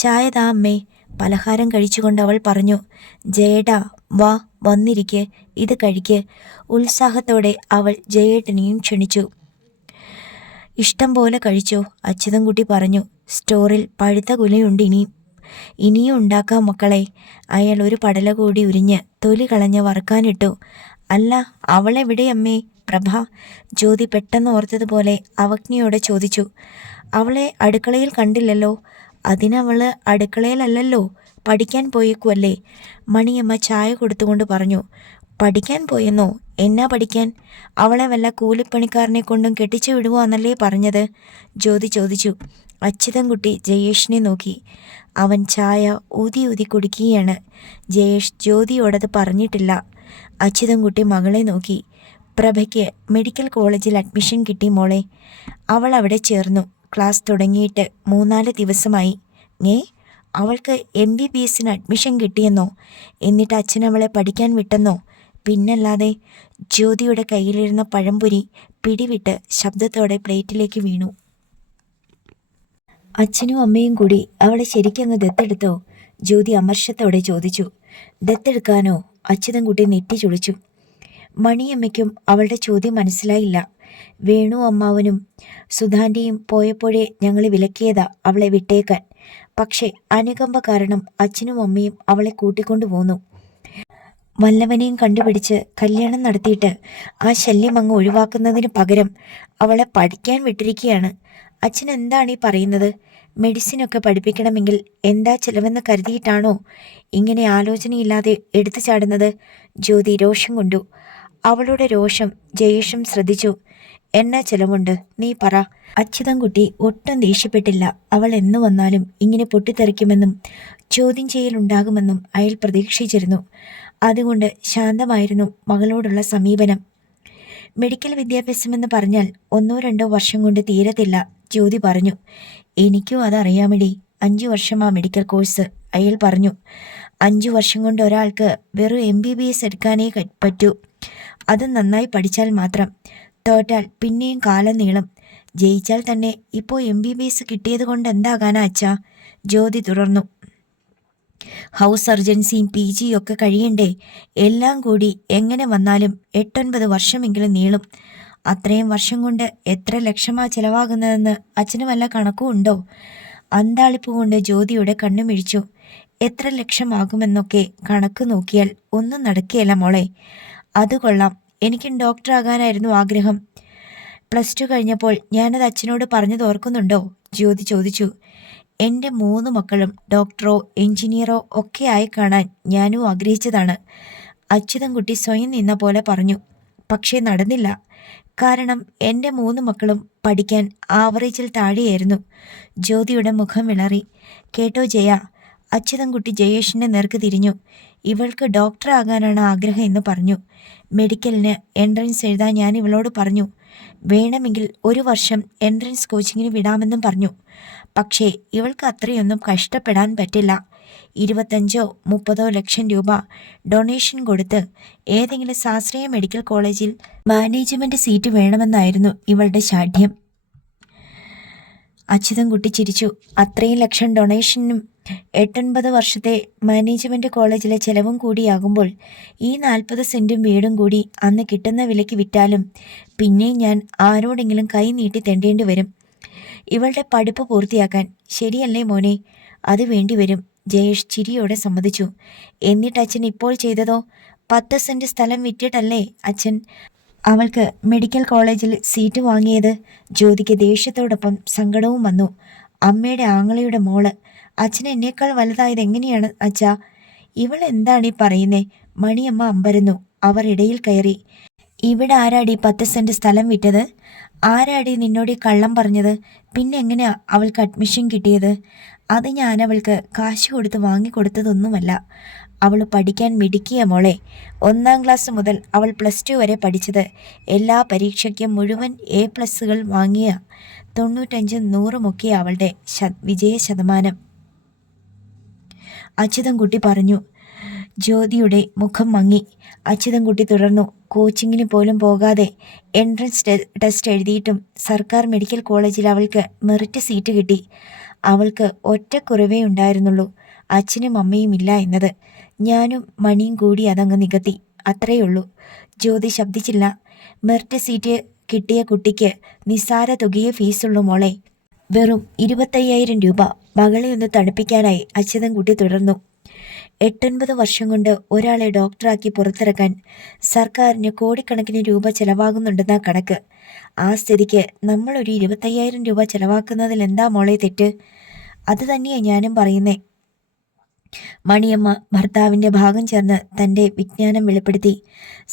ചായ താ അമ്മേ. പലഹാരം കഴിച്ചുകൊണ്ട് അവൾ പറഞ്ഞു. ജയേട്ടാ വാ, വന്നിരിക്കെ, ഇത് കഴിക്ക്. ഉത്സാഹത്തോടെ അവൾ ജയേട്ടനെയും ക്ഷണിച്ചു. ഇഷ്ടം പോലെ കഴിച്ചോ, അച്യുതൻകുട്ടി പറഞ്ഞു. സ്റ്റോറിൽ പഴുത്ത കുലയുണ്ട്, ഇനിയും ഉണ്ടാക്കാം മക്കളെ. അയാൾ ഒരു പടല കൂടി ഉരിഞ്ഞ് തൊലി കളഞ്ഞ് വറുക്കാനിട്ടു. അല്ല, അവളെവിടെ അമ്മേ? പ്രഭ. ജ്യോതി പെട്ടെന്ന് ഓർത്തതുപോലെ അവജ്ഞയോടെ ചോദിച്ചു. അവളെ അടുക്കളയിൽ കണ്ടില്ലല്ലോ. അതിനവള് അടുക്കളയിലല്ലല്ലോ, പഠിക്കാൻ പോയേക്കുമല്ലേ. മണിയമ്മ ചായ കൊടുത്തുകൊണ്ട് പറഞ്ഞു. പഠിക്കാൻ പോയെന്നോ? എന്നാ പഠിക്കാൻ? അവളെ വല്ല കൂലിപ്പണിക്കാരനെ കൊണ്ടും കെട്ടിച്ചു വിടുവാന്നല്ലേ പറഞ്ഞത്? ജ്യോതി ചോദിച്ചു. അച്യുതൻകുട്ടി ജയേഷിനെ നോക്കി. അവൻ ചായ ഊതി ഊതി കുടിക്കുകയാണ്. ജയേഷ് ജ്യോതിയോടത് പറഞ്ഞിട്ടില്ല. അച്യുതൻകുട്ടി മകളെ നോക്കി. പ്രഭയ്ക്ക് മെഡിക്കൽ കോളേജിൽ അഡ്മിഷൻ കിട്ടി മോളെ. അവൾ അവിടെ ചേർന്നു. ക്ലാസ് തുടങ്ങിയിട്ട് 3-4 ദിവസമായി. അവൾക്ക് MBBSന് അഡ്മിഷൻ കിട്ടിയെന്നോ? എന്നിട്ട് അച്ഛൻ അവളെ പഠിക്കാൻ വിട്ടെന്നോ? പിന്നല്ലാതെ. ജ്യോതിയുടെ കയ്യിലിരുന്ന പഴംപൊരി പിടിവിട്ട് ശബ്ദത്തോടെ പ്ലേറ്റിലേക്ക് വീണു. അച്ഛനും അമ്മയും കൂടി അവളെ ശരിക്കങ്ങ് ദത്തെടുത്തോ? ജ്യോതി അമർഷത്തോടെ ചോദിച്ചു. ദത്തെടുക്കാനോ? അച്യുതൻകുട്ടി നെറ്റി ചുളിച്ചു. മണിയമ്മയ്ക്കും അവളുടെ ചോദ്യം മനസ്സിലായില്ല. വേണു അമ്മാവനും സുധാൻ്റെയും പോയപ്പോഴേ ഞങ്ങൾ വിലക്കിയതാ അവളെ വിട്ടേക്കാൻ. പക്ഷേ അനുകമ്പ കാരണം അച്ഛനും അമ്മയും അവളെ കൂട്ടിക്കൊണ്ടു പോന്നു. വല്ലവനെയും കണ്ടുപിടിച്ച് കല്യാണം നടത്തിയിട്ട് ആ ശല്യം അങ്ങ് ഒഴിവാക്കുന്നതിന് പകരം അവളെ പഠിക്കാൻ വിട്ടിരിക്കുകയാണ്. അച്ഛൻ എന്താണ് ഈ പറയുന്നത്? മെഡിസിനൊക്കെ പഠിപ്പിക്കണമെങ്കിൽ എന്താ ചിലവെന്ന് കരുതിയിട്ടാണോ ഇങ്ങനെ ആലോചനയില്ലാതെ എടുത്തു ചാടുന്നത്? ജ്യോതി രോഷം കൊണ്ടു. അവളുടെ രോഷം ജയേഷും ശ്രദ്ധിച്ചു. എന്നാ ചിലവുണ്ട് നീ പറ. അച്യുതൻകുട്ടി ഒട്ടും ദേഷ്യപ്പെട്ടില്ല. അവൾ എന്നു വന്നാലും ഇങ്ങനെ പൊട്ടിത്തെറിക്കുമെന്നും ചോദ്യം ചെയ്യലുണ്ടാകുമെന്നും അയാൾ പ്രതീക്ഷിച്ചിരുന്നു. അതുകൊണ്ട് ശാന്തമായിരുന്നു മകളോടുള്ള സമീപനം. മെഡിക്കൽ വിദ്യാഭ്യാസമെന്ന് പറഞ്ഞാൽ 1-2 വർഷം കൊണ്ട് തീരത്തില്ല, ജ്യോതി പറഞ്ഞു. എനിക്കും അതറിയാമടി. 5 വർഷമാ മെഡിക്കൽ കോഴ്സ്, അയാൾ പറഞ്ഞു. 5 വർഷം കൊണ്ട് ഒരാൾക്ക് വെറും MBBS എടുക്കാനേ പറ്റൂ. അത് നന്നായി പഠിച്ചാൽ മാത്രം. തോറ്റാൽ പിന്നെയും കാലം നീളും. ജയിച്ചാൽ തന്നെ ഇപ്പോൾ MBBS കിട്ടിയത് കൊണ്ട് എന്താകാനാ അച്ഛാ? ജ്യോതി തുടർന്നു. ഹൗസ് സർജൻസിയും PG ഒക്കെ കഴിയണ്ടേ? എല്ലാം കൂടി എങ്ങനെ വന്നാലും 8-9 വർഷമെങ്കിലും നീളും. അത്രയും വർഷം കൊണ്ട് എത്ര ലക്ഷമാ ചിലവാകുന്നതെന്ന് അച്ഛന് വല്ല കണക്കും ഉണ്ടോ? അന്താളിപ്പ് കൊണ്ട് ജ്യോതിയുടെ കണ്ണുമിഴിച്ചു. എത്ര ലക്ഷമാകുമെന്നൊക്കെ കണക്ക് നോക്കിയാൽ ഒന്നും നടക്കുകയല്ല മോളെ. അത് കൊള്ളാം. എനിക്കും ഡോക്ടറാകാനായിരുന്നു ആഗ്രഹം. +2 കഴിഞ്ഞപ്പോൾ ഞാനത് അച്ഛനോട് പറഞ്ഞത് ഓർക്കുന്നുണ്ടോ? ജ്യോതി ചോദിച്ചു. എൻ്റെ 3 മക്കളും ഡോക്ടറോ എഞ്ചിനീയറോ ഒക്കെ ആയി കാണാൻ ഞാനും ആഗ്രഹിച്ചതാണ്, അച്യുതൻകുട്ടി സ്വയം നിന്ന പോലെ പറഞ്ഞു. പക്ഷേ നടന്നില്ല. കാരണം എൻ്റെ 3 മക്കളും പഠിക്കാൻ ആവറേജിൽ താഴെയായിരുന്നു. ജ്യോതിയുടെ മുഖം വിളറി. കേട്ടോ ജയ? അച്യുതൻകുട്ടി ജയേഷിൻ്റെ നേർക്ക് തിരിഞ്ഞു. ഇവൾക്ക് ഡോക്ടറാകാനാണ് ആഗ്രഹം എന്ന് പറഞ്ഞു. മെഡിക്കലിന് എൻട്രൻസ് എഴുതാൻ ഞാൻ ഇവളോട് പറഞ്ഞു. വേണമെങ്കിൽ 1 വർഷം എൻട്രൻസ് കോച്ചിങ്ങിന് വിടാമെന്നും പറഞ്ഞു. പക്ഷേ ഇവൾക്ക് അത്രയൊന്നും കഷ്ടപ്പെടാൻ പറ്റില്ല. 25-30 ലക്ഷം രൂപ ഡൊണേഷൻ കൊടുത്ത് ഏതെങ്കിലും ശാസ്ത്രീയ മെഡിക്കൽ കോളേജിൽ മാനേജ്മെന്റ് സീറ്റ് വേണമെന്നായിരുന്നു ഇവളുടെ ശാഠ്യം. അച്യുതൻകുട്ടി ചിരിച്ചു. അത്രയും ലക്ഷം ഡൊണേഷനും 8-9 വർഷത്തെ മാനേജ്മെന്റ് കോളേജിലെ ചെലവും കൂടിയാകുമ്പോൾ ഈ 40 സെന്റും വീടും കൂടി അന്ന് കിട്ടുന്ന വിലയ്ക്ക് വിറ്റാലും പിന്നെയും ഞാൻ ആരോടെങ്കിലും കൈ നീട്ടി തെണ്ടേണ്ടി വരും ഇവളുടെ പഠിപ്പ് പൂർത്തിയാക്കാൻ. ശരിയല്ലേ മോനെ? അത് വേണ്ടിവരും, ജയേഷ് ചിരിയോടെ സമ്മതിച്ചു. എന്നിട്ട് അച്ഛൻ ഇപ്പോൾ ചെയ്തതോ? 10 സെന്റ് സ്ഥലം വിറ്റിട്ടല്ലേ അച്ഛൻ അവൾക്ക് മെഡിക്കൽ കോളേജിൽ സീറ്റ് വാങ്ങിയത്? ജ്യോതിക്ക് ദേഷ്യത്തോടൊപ്പം സങ്കടവും വന്നു. അമ്മയുടെ ആങ്ങളയുടെ മോള് അച്ഛൻ എന്നേക്കാൾ വലുതായത് എങ്ങനെയാണ് അച്ഛാ? ഇവൾ എന്താണ് ഈ പറയുന്നേ? മണിയമ്മ അമ്പരന്നു. അവർ ഇടയിൽ കയറി. ഇവിടെ ആരാടി 10 സെന്റ് സ്ഥലം വിറ്റത്? ആരാടി നിന്നോട് കള്ളം പറഞ്ഞത്? പിന്നെ എങ്ങനെയാ അവൾക്ക് അഡ്മിഷൻ കിട്ടിയത്? അത് ഞാൻ അവൾക്ക് കാശ് കൊടുത്ത് വാങ്ങിക്കൊടുത്തതൊന്നുമല്ല. അവൾ പഠിക്കാൻ മിടുക്കിയ മോളെ. 1-ാം ക്ലാസ് മുതൽ അവൾ +2 വരെ പഠിച്ചത്. എല്ലാ പരീക്ഷയ്ക്കും മുഴുവൻ A+ വാങ്ങിയ 95-100 അവളുടെ വിജയ ശതമാനം, അച്യുതൻകുട്ടി പറഞ്ഞു. ജ്യോതിയുടെ മുഖം മങ്ങി. അച്യുതൻകുട്ടി തുടർന്നു. കോച്ചിങ്ങിന് പോലും പോകാതെ എൻട്രൻസ് ടെസ്റ്റ് എഴുതിയിട്ടും സർക്കാർ മെഡിക്കൽ കോളേജിൽ അവൾക്ക് മെറിറ്റ് സീറ്റ് കിട്ടി. അവൾക്ക് ഒറ്റ കുറവേ ഉണ്ടായിരുന്നുള്ളൂ, അച്ഛനും അമ്മയും ഇല്ല എന്നത്. ഞാനും മണിയും കൂടി അതങ്ങ് നികത്തി, അത്രയുള്ളൂ. ജ്യോതി ശബ്ദിച്ചില്ല. മെറിറ്റ് സീറ്റ് കിട്ടിയ കുട്ടിക്ക് നിസ്സാര തുകയെ ഫീസുള്ളൂ മോളെ. വെറും 25,000 രൂപ. മകളെ ഒന്ന് തണുപ്പിക്കാനായി അച്യുതൻകുട്ടി തുടർന്നു. 8-9 വർഷം കൊണ്ട് ഒരാളെ ഡോക്ടറാക്കി പുറത്തിറക്കാൻ സർക്കാരിന് കോടിക്കണക്കിന് രൂപ ചെലവാകുന്നുണ്ടെന്ന കണക്ക്. ആ സ്ഥിതിക്ക് നമ്മളൊരു 25,000 രൂപ ചെലവാക്കുന്നതിൽ എന്താ മോളെ തെറ്റ്? അത് തന്നെയാണ് ഞാനും പറയുന്നേ. മണിയമ്മ ഭർത്താവിൻ്റെ ഭാഗം ചേർന്ന് തൻ്റെ വിജ്ഞാനം വെളിപ്പെടുത്തി.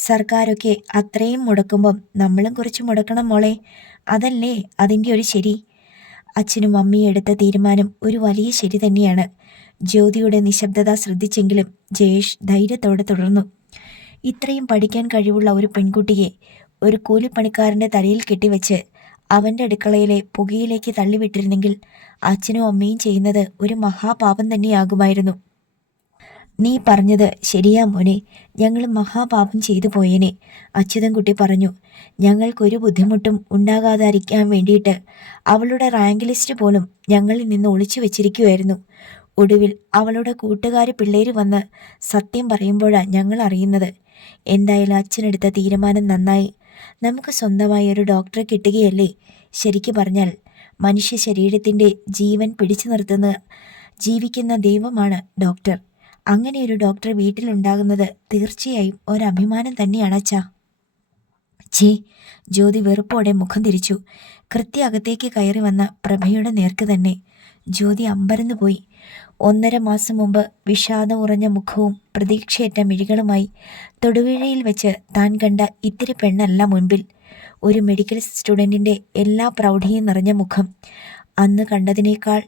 സർക്കാരൊക്കെ അത്രയും മുടക്കുമ്പം നമ്മളും കുറച്ച് മുടക്കണം മോളെ. അതല്ലേ അതിൻ്റെ ഒരു ശരി. അച്ഛനും അമ്മയും എടുത്ത തീരുമാനം ഒരു വലിയ ശരി തന്നെയാണ്. ജ്യോതിയുടെ നിശബ്ദത ശ്രദ്ധിച്ചെങ്കിലും ജയേഷ് ധൈര്യത്തോടെ തുടർന്നു. ഇത്രയും പഠിക്കാൻ കഴിവുള്ള ഒരു പെൺകുട്ടിയെ ഒരു കൂലിപ്പണിക്കാരൻ്റെ തലയിൽ കെട്ടിവെച്ച് അവൻ്റെ അടുക്കളയിലെ പുകയിലേക്ക് തള്ളിവിട്ടിരുന്നെങ്കിൽ അച്ഛനും അമ്മയും ചെയ്യുന്നത് ഒരു മഹാപാപം തന്നെയാകുമായിരുന്നു. നീ പറഞ്ഞത് ശരിയാ മോനെ, ഞങ്ങൾ മഹാപാപം ചെയ്തു പോയേനെ, അച്യുതൻകുട്ടി പറഞ്ഞു. ഞങ്ങൾക്കൊരു ബുദ്ധിമുട്ടും ഉണ്ടാകാതിരിക്കാൻ വേണ്ടിയിട്ട് അവളുടെ റാങ്ക് ലിസ്റ്റ് പോലും ഞങ്ങളിൽ നിന്ന് ഒളിച്ചു വെച്ചിരിക്കുമായിരുന്നു. ഒടുവിൽ അവളുടെ കൂട്ടുകാരി പിള്ളേര് വന്ന് സത്യം പറയുമ്പോഴാണ് ഞങ്ങൾ അറിയുന്നത്. എന്തായാലും അച്ഛനെടുത്ത തീരുമാനം നന്നായി. നമുക്ക് സ്വന്തമായി ഒരു ഡോക്ടറെ കിട്ടുകയല്ലേ. ശരിക്കു പറഞ്ഞാൽ മനുഷ്യ ശരീരത്തിൻ്റെ ജീവൻ പിടിച്ചു നിർത്തുന്ന ജീവിക്കുന്ന ദൈവമാണ് ഡോക്ടർ. അങ്ങനെ ഒരു ഡോക്ടർ വീട്ടിലുണ്ടാകുന്നത് തീർച്ചയായും ഒരഭിമാനം തന്നെയാണ് അച്ഛാ. ഛേ! ജ്യോതി വെറുപ്പോടെ മുഖം തിരിച്ചു. കൃത്യ അകത്തേക്ക് കയറി വന്ന പ്രഭയുടെ നേർക്ക് തന്നെ. ജ്യോതി അമ്പരന്നു പോയി. 1.5 മാസം മുമ്പ് വിഷാദം ഉറഞ്ഞ മുഖവും പ്രതീക്ഷയറ്റ മിഴികളുമായി തൊടുപുഴയിൽ വെച്ച് താൻ കണ്ട ഇത്തിരി പെണ്ണല്ല മുൻപിൽ. ഒരു മെഡിക്കൽ സ്റ്റുഡൻറ്റിൻ്റെ എല്ലാ പ്രൗഢിയും നിറഞ്ഞ മുഖം. അന്ന് കണ്ടതിനേക്കാൾ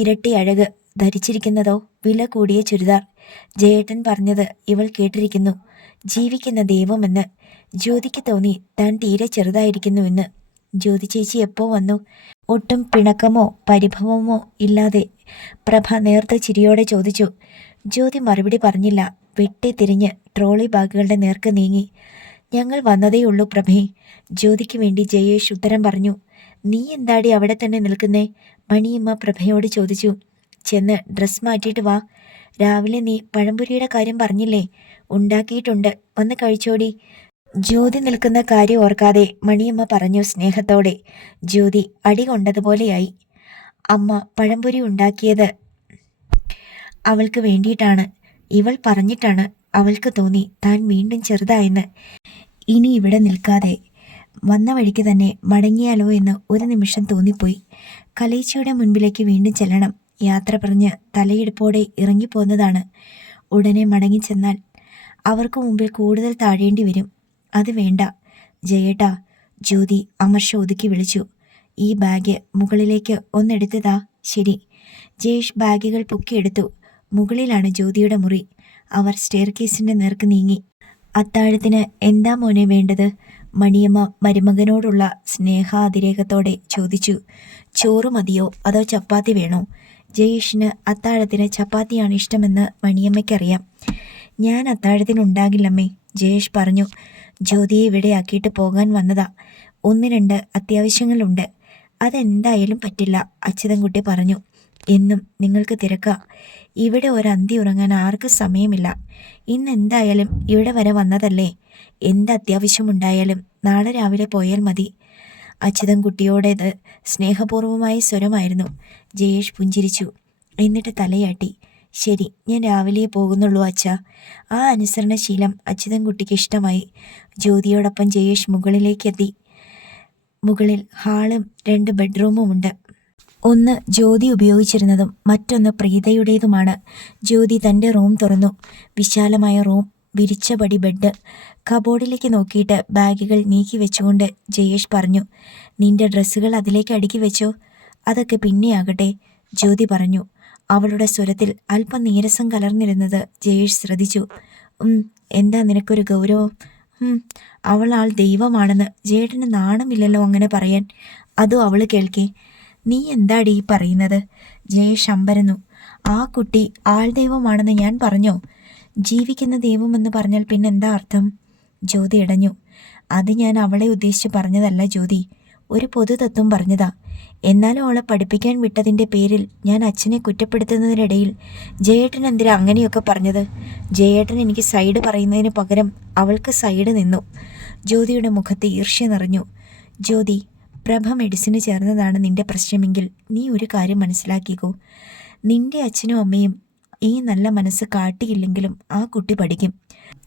ഇരട്ടി അഴക്. ധരിച്ചിരിക്കുന്നതോ വില കൂടിയ ചുരിദാർ. ജയേട്ടൻ പറഞ്ഞത് ഇവൾ കേട്ടിരിക്കുന്നു. ജീവിക്കുന്ന ദൈവമെന്ന്. ജ്യോതിക്ക് തോന്നി താൻ തീരെ ചെറുതായിരിക്കുന്നുവെന്ന്. ജ്യോതി ചേച്ചി എപ്പോ വന്നു? ഒട്ടും പിണക്കമോ പരിഭവമോ ഇല്ലാതെ പ്രഭ നേർത്ത ചിരിയോടെ ചോദിച്ചു. ജ്യോതി മറുപടി പറഞ്ഞില്ല. വെട്ടിത്തിരിഞ്ഞ് ട്രോളി ബാഗുകളുടെ നേർക്ക് നീങ്ങി. ഞങ്ങൾ വന്നതേയുള്ളൂ പ്രഭേ. ജ്യോതിക്ക് വേണ്ടി ജയേഷ് ഉത്തരം പറഞ്ഞു. നീ എന്താടി അവിടെ തന്നെ നിൽക്കുന്നേ? മണിയമ്മ പ്രഭയോട് ചോദിച്ചു. ചെന്ന് ഡ്രസ് മാറ്റിയിട്ട് വാ. രാവിലെ നീ പഴംപൊരിയുടെ കാര്യം പറഞ്ഞില്ലേ? ഉണ്ടാക്കിയിട്ടുണ്ട്, വന്ന് കഴിച്ചോടി. ജ്യോതി നിൽക്കുന്ന കാര്യം ഓർക്കാതെ മണിയമ്മ പറഞ്ഞു സ്നേഹത്തോടെ. ജ്യോതി അടി കൊണ്ടതുപോലെയായി. അമ്മ പഴംപൊരി ഉണ്ടാക്കിയത് അവൾക്ക് വേണ്ടിയിട്ടാണ്. ഇവൾ പറഞ്ഞിട്ടാണ് അവൾക്ക് തോന്നി താൻ വീണ്ടും ചെറുതായെന്ന്. ഇനി ഇവിടെ നിൽക്കാതെ വന്ന വഴിക്ക് തന്നെ മടങ്ങിയാലോ എന്ന് ഒരു നിമിഷം തോന്നിപ്പോയി. കലീച്ചയുടെ മുൻപിലേക്ക് വീണ്ടും ചെല്ലണം. യാത്ര പറഞ്ഞ് തലയെടുപ്പോടെ ഇറങ്ങിപ്പോന്നതാണ്. ഉടനെ മടങ്ങിച്ചെന്നാൽ അവർക്ക് മുമ്പിൽ കൂടുതൽ താഴേണ്ടി വരും. അത് വേണ്ട ജയേട്ടാ. ജ്യോതി അമർഷ ഒതുക്കി വിളിച്ചു. ഈ ബാഗ് മുകളിലേക്ക് ഒന്നെടുത്തതാ. ശരി. ജയേഷ് ബാഗുകൾ പൊക്കിയെടുത്തു. മുകളിലാണ് ജ്യോതിയുടെ മുറി. അവർ സ്റ്റെയർ കേസിൻ്റെ നേർക്ക് നീങ്ങി. അത്താഴത്തിന് എന്താ മോനെ വേണ്ടത്? മണിയമ്മ മരുമകനോടുള്ള സ്നേഹാതിരേകത്തോടെ ചോദിച്ചു. ചോറ് മതിയോ അതോ ചപ്പാത്തി വേണോ? ജയേഷിന് അത്താഴത്തിന് ചപ്പാത്തിയാണ് ഇഷ്ടമെന്ന് മണിയമ്മയ്ക്കറിയാം. ഞാൻ അത്താഴത്തിനുണ്ടാകില്ലമ്മേ, ജയേഷ് പറഞ്ഞു. ജ്യോതിയെ ഇവിടെയാക്കിയിട്ട് പോകാൻ വന്നതാ. 1-2 അത്യാവശ്യങ്ങളുണ്ട്. അതെന്തായാലും പറ്റില്ല, അച്യുതൻകുട്ടി പറഞ്ഞു. എന്നും നിങ്ങൾക്ക് തിരക്കാ. ഇവിടെ ഒരന്തി ഉറങ്ങാൻ ആർക്കും സമയമില്ല. ഇന്ന് എന്തായാലും ഇവിടെ വരെ വന്നതല്ലേ. എന്ത് അത്യാവശ്യമുണ്ടായാലും നാളെ രാവിലെ പോയാൽ മതി. അച്യുതൻകുട്ടിയോടേത് സ്നേഹപൂർവമായ സ്വരമായിരുന്നു. ജയേഷ് പുഞ്ചിരിച്ചു. എന്നിട്ട് തലയാട്ടി. ശരി, ഞാൻ രാവിലെ പോകുന്നുള്ളൂ അച്ഛാ. ആ അനുസരണശീലം അച്യുതൻകുട്ടിക്ക് ഇഷ്ടമായി. ജ്യോതിയോടൊപ്പം ജയേഷ് മുകളിലേക്കെത്തി. മുകളിൽ ഹാളും 2 ബെഡ്റൂമുമുണ്ട്. ഒന്ന് ജ്യോതി ഉപയോഗിച്ചിരുന്നതും മറ്റൊന്ന് പ്രീതയുടേതുമാണ്. ജ്യോതി തൻ്റെ റൂം തുറന്നു. വിശാലമായ റൂം, വിരിച്ചപടി ബെഡ്. കബോർഡിലേക്ക് നോക്കിയിട്ട് ബാഗുകൾ നീക്കി വെച്ചുകൊണ്ട് ജയേഷ് പറഞ്ഞു. നിന്റെ ഡ്രസ്സുകൾ അതിലേക്ക് അടുക്കി വെച്ചോ. അതൊക്കെ പിന്നെയാകട്ടെ, ജ്യോതി പറഞ്ഞു. അവളുടെ സ്വരത്തിൽ അല്പം നീരസം കലർന്നിരുന്നത് ജയേഷ് ശ്രദ്ധിച്ചു. എന്താ നിനക്കൊരു ഗൗരവം? അവൾ ആൾ ദൈവമാണെന്ന് ജയേട്ടന് നാണമില്ലല്ലോ അങ്ങനെ പറയാൻ. അതും അവൾ കേൾക്കേ. നീ എന്താടി ഈ പറയുന്നത്? ജയേഷ് അമ്പരന്നു. ആ കുട്ടി ആൾ ദൈവമാണെന്ന് ഞാൻ പറഞ്ഞോ? ജീവിക്കുന്ന ദൈവമെന്ന് പറഞ്ഞാൽ പിന്നെന്താ അർത്ഥം? ജ്യോതി ഇടഞ്ഞു. അത് ഞാൻ അവളെ ഉദ്ദേശിച്ച് പറഞ്ഞതല്ല ജ്യോതി, ഒരു പൊതുതത്വം പറഞ്ഞതാ. എന്നാലും അവളെ പഠിപ്പിക്കാൻ വിട്ടതിൻ്റെ പേരിൽ ഞാൻ അച്ഛനെ കുറ്റപ്പെടുത്തുന്നതിനിടയിൽ ജയേട്ടൻ എന്തിനാ അങ്ങനെയൊക്കെ പറഞ്ഞത്? ജയേട്ടൻ എനിക്ക് സൈഡ് പറയുന്നതിന് പകരം അവൾക്ക് സൈഡ് നിന്നു. ജ്യോതിയുടെ മുഖത്ത് ഈർഷ്യ നിറഞ്ഞു. ജ്യോതി, പ്രഭ മെഡിസിന് ചേർന്നതാണ് നിന്റെ പ്രശ്നമെങ്കിൽ നീ ഒരു കാര്യം മനസ്സിലാക്കിക്കോ. നിന്റെ അച്ഛനും അമ്മയും ഈ നല്ല മനസ്സ് കാട്ടിയില്ലെങ്കിലും ആ കുട്ടി പഠിക്കും.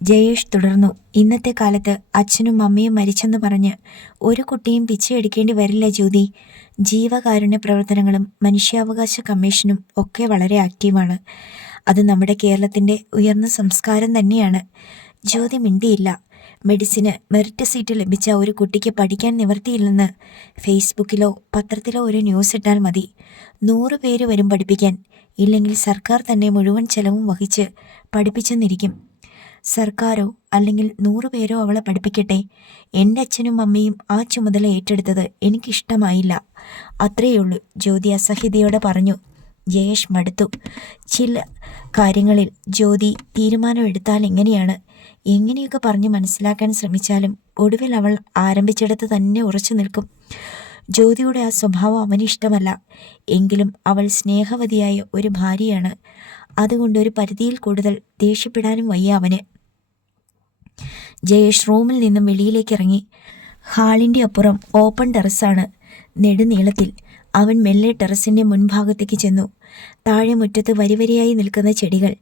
ജയേഷ് തുടർന്നു. ഇന്നത്തെ കാലത്ത് അച്ഛനും അമ്മയും മരിച്ചെന്ന് പറഞ്ഞ് ഒരു കുട്ടിയും പിച്ചയെടുക്കേണ്ടി വരില്ല ജ്യോതി. ജീവകാരുണ്യ പ്രവർത്തനങ്ങളും മനുഷ്യാവകാശ കമ്മീഷനും ഒക്കെ വളരെ ആക്റ്റീവാണ്. അത് നമ്മുടെ കേരളത്തിൻ്റെ ഉയർന്ന സംസ്കാരം തന്നെയാണ്. ജ്യോതി മിണ്ടിയില്ല. മെഡിസിന് മെറിറ്റ് സീറ്റ് ലഭിച്ച ഒരു കുട്ടിക്ക് പഠിക്കാൻ നിവർത്തിയില്ലെന്ന് ഫേസ്ബുക്കിലോ പത്രത്തിലോ ഒരു ന്യൂസ് ഇട്ടാൽ മതി. 100 പേര് വരും പഠിപ്പിക്കാൻ. ഇല്ലെങ്കിൽ സർക്കാർ തന്നെ മുഴുവൻ ചെലവും വഹിച്ച് പഠിപ്പിച്ചെന്നിരിക്കും. സർക്കാരോ അല്ലെങ്കിൽ 100 പേരോ അവളെ പഠിപ്പിക്കട്ടെ. എൻ്റെ അച്ഛനും അമ്മയും ആ ചുമതല ഏറ്റെടുത്തത് എനിക്കിഷ്ടമായില്ല. അത്രയുള്ളൂ, ജ്യോതി അസഹ്യതയോടെ പറഞ്ഞു. ജയേഷ് മടുത്തു. ചില കാര്യങ്ങളിൽ ജ്യോതി തീരുമാനമെടുത്താൽ എങ്ങനെയൊക്കെ പറഞ്ഞ് മനസ്സിലാക്കാൻ ശ്രമിച്ചാലും ഒടുവിൽ അവൾ ആരംഭിച്ചിടത്ത് തന്നെ ഉറച്ചു നിൽക്കും. ജ്യോതിയുടെ ആ സ്വഭാവം അവന് ഇഷ്ടമല്ല. എങ്കിലും അവൾ സ്നേഹവതിയായ ഒരു ഭാര്യയാണ്. അതുകൊണ്ട് ഒരു പരിധിയിൽ കൂടുതൽ ദേഷ്യപ്പെടാനും വയ്യ അവന്. ജയേഷ് റൂമിൽ നിന്നും വെളിയിലേക്ക് ഇറങ്ങി. ഹാളിൻ്റെ അപ്പുറം ഓപ്പൺ ടെറസാണ്, നെടുനീളത്തിൽ. അവൻ മെല്ലെ ടെറസിൻ്റെ മുൻഭാഗത്തേക്ക് ചെന്നു. താഴെ മുറ്റത്ത് വരിവരിയായി നിൽക്കുന്ന ചെടികൾ.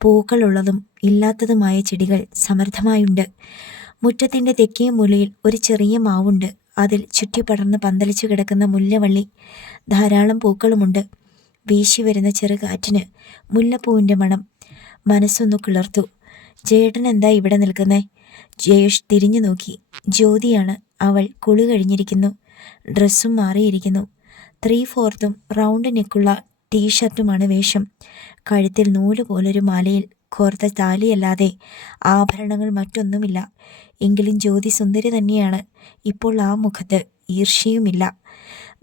പൂക്കളുള്ളതും ഇല്ലാത്തതുമായ ചെടികൾ സമൃദ്ധമായുണ്ട്. മുറ്റത്തിൻ്റെ തെക്കേ മൂലയിൽ ഒരു ചെറിയ മാവുണ്ട്. അതിൽ ചുറ്റിപ്പടർന്ന് പന്തലിച്ചു കിടക്കുന്ന മുല്ലവള്ളി. ധാരാളം പൂക്കളുമുണ്ട്. വീശി വരുന്ന ചെറുകാറ്റിന് മുല്ലപ്പൂവിൻ്റെ മണം മനസ്സൊന്നു കിളർത്തു. ജയേട്ടൻ എന്താ ഇവിടെ നിൽക്കുന്നേ? ജയേഷ് തിരിഞ്ഞു നോക്കി. ജ്യോതിയാണ്. അവൾ കുളി കഴിഞ്ഞിരിക്കുന്നു. ഡ്രസ്സും മാറിയിരിക്കുന്നു. 3/4 റൗണ്ട് നെക്കുള്ള ടീഷർട്ടുമാണ് വേഷം. കഴുത്തിൽ നൂല് പോലൊരു മാലയിൽ കോർത്ത താലിയല്ലാതെ ആഭരണങ്ങൾ മറ്റൊന്നുമില്ല. എങ്കിലും ജ്യോതി സുന്ദരി തന്നെയാണ്. ഇപ്പോൾ ആ മുഖത്ത് ഈർഷ്യയുമില്ല.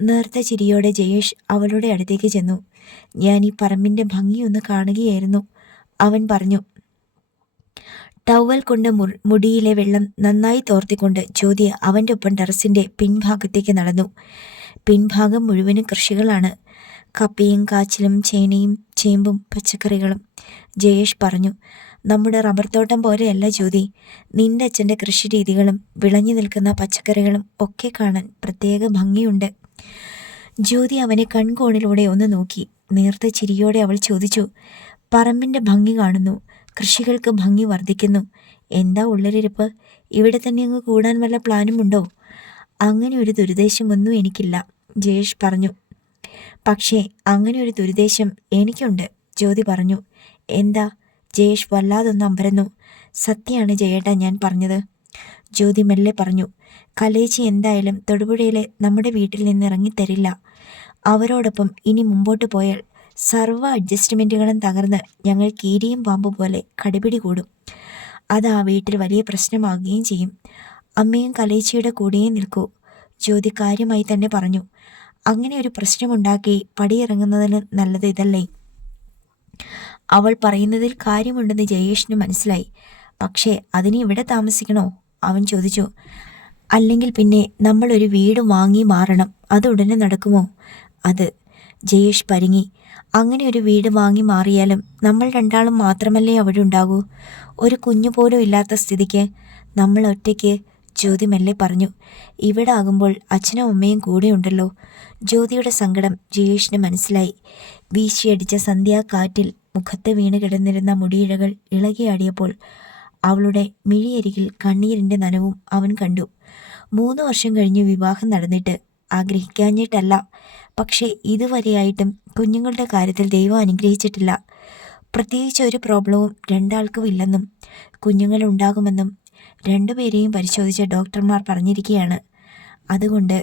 നേർത്ത ചിരിയോടെ ജയേഷ് അവളുടെ അടുത്തേക്ക് ചെന്നു. ഞാൻ ഈ പറമ്പിൻ്റെ ഭംഗിയൊന്ന് കാണുകയായിരുന്നു, അവൻ പറഞ്ഞു. ടവൽ കൊണ്ട് മുടിയിലെ വെള്ളം നന്നായി തോർത്തിക്കൊണ്ട് ജ്യോതി അവൻ്റെ ഒപ്പം ടെറസിൻ്റെ പിൻഭാഗത്തേക്ക് നടന്നു. പിൻഭാഗം മുഴുവനും കൃഷികളാണ്. കപ്പയും കാച്ചിലും ചേനയും ചേമ്പും പച്ചക്കറികളും. ജയേഷ് പറഞ്ഞു. നമ്മുടെ റബ്ബർ തോട്ടം പോലെയല്ല ജ്യോതി. നിന്റെ അച്ഛൻ്റെ കൃഷി രീതികളും വിളഞ്ഞു നിൽക്കുന്ന പച്ചക്കറികളും ഒക്കെ കാണാൻ പ്രത്യേക ഭംഗിയുണ്ട്. ജ്യോതി അവനെ കൺകോണിലൂടെ ഒന്ന് നോക്കി. നേർത്ത ചിരിയോടെ അവൾ ചോദിച്ചു. പറമ്പിൻ്റെ ഭംഗി കാണുന്നു, കൃഷികൾക്ക് ഭംഗി വർദ്ധിക്കുന്നു. എന്താ ഉള്ളൊരിരിപ്പ്? ഇവിടെ തന്നെ അങ്ങ് കൂടാൻ വല്ല പ്ലാനും ഉണ്ടോ? അങ്ങനെ ഒരു ദുരുദ്ദേശമൊന്നും എനിക്കില്ല, ജയേഷ് പറഞ്ഞു. പക്ഷേ അങ്ങനെ ഒരു ദുരുദ്ദേശം എനിക്കുണ്ട്, ജ്യോതി പറഞ്ഞു. എന്താ? ജയേഷ് വല്ലാതൊന്ന് അമ്പരന്നു. സത്യമാണ് ജയേട്ടാ ഞാൻ പറഞ്ഞത്, ജ്യോതി മെല്ലെ പറഞ്ഞു. കലേച്ചി എന്തായാലും തൊടുപുഴയിലെ നമ്മുടെ വീട്ടിൽ നിന്ന് ഇറങ്ങിത്തരില്ല. അവരോടൊപ്പം ഇനി മുമ്പോട്ട് പോയാൽ സർവ്വ അഡ്ജസ്റ്റ്മെൻറ്റുകളും തകർന്ന് ഞങ്ങൾ കീരിയും പാമ്പ് പോലെ കടിപിടി കൂടും. അത് ആ വീട്ടിൽ വലിയ പ്രശ്നമാകുകയും ചെയ്യും. അമ്മയും കലേച്ചിയുടെ കൂടെയും നിൽക്കൂ, ജ്യോതി കാര്യമായി തന്നെ പറഞ്ഞു. അങ്ങനെ ഒരു പ്രശ്നമുണ്ടാക്കി പടിയിറങ്ങുന്നതിന് നല്ലത് ഇതല്ലേ? അവൾ പറയുന്നതിൽ കാര്യമുണ്ടെന്ന് ജയേഷിന് മനസ്സിലായി. പക്ഷേ അതിന് ഇവിടെ താമസിക്കണോ? അവൻ ചോദിച്ചു. അല്ലെങ്കിൽ പിന്നെ നമ്മളൊരു വീട് വാങ്ങി മാറണം. അത് ഉടനെ നടക്കുമോ? അത് ജയേഷ് പരിങ്ങി. അങ്ങനെ ഒരു വീട് വാങ്ങി മാറിയാലും നമ്മൾ രണ്ടാളും മാത്രമല്ലേ അവിടെ ഉണ്ടാകൂ. ഒരു കുഞ്ഞു പോലും ഇല്ലാത്ത സ്ഥിതിക്ക് നമ്മൾ ഒറ്റയ്ക്ക്, ജ്യോതി മെല്ലെ പറഞ്ഞു. ഇവിടെ ആകുമ്പോൾ അച്ഛനും അമ്മയും കൂടെയുണ്ടല്ലോ. ജ്യോതിയുടെ സങ്കടം ജയേഷിന് മനസ്സിലായി. വീശിയടിച്ച സന്ധ്യാകാറ്റിൽ മുഖത്ത് വീണ് കിടന്നിരുന്ന മുടിയിഴകൾ ഇളകിയാടിയപ്പോൾ അവളുടെ മിഴിയരികിൽ കണ്ണീരിൻ്റെ നനവും അവൻ കണ്ടു. 3 വർഷം കഴിഞ്ഞ് വിവാഹം നടന്നിട്ട്, ആഗ്രഹിക്കാഞ്ഞിട്ടല്ല, പക്ഷേ ഇതുവരെയായിട്ടും കുഞ്ഞുങ്ങളുടെ കാര്യത്തിൽ ദൈവം അനുഗ്രഹിച്ചിട്ടില്ല. പ്രത്യേകിച്ച് ഒരു പ്രോബ്ലവും രണ്ടാൾക്കും ഇല്ലെന്നും കുഞ്ഞുങ്ങളുണ്ടാകുമെന്നും രണ്ടുപേരെയും പരിശോധിച്ച ഡോക്ടർമാർ പറഞ്ഞിരിക്കുകയാണ്. അതുകൊണ്ട്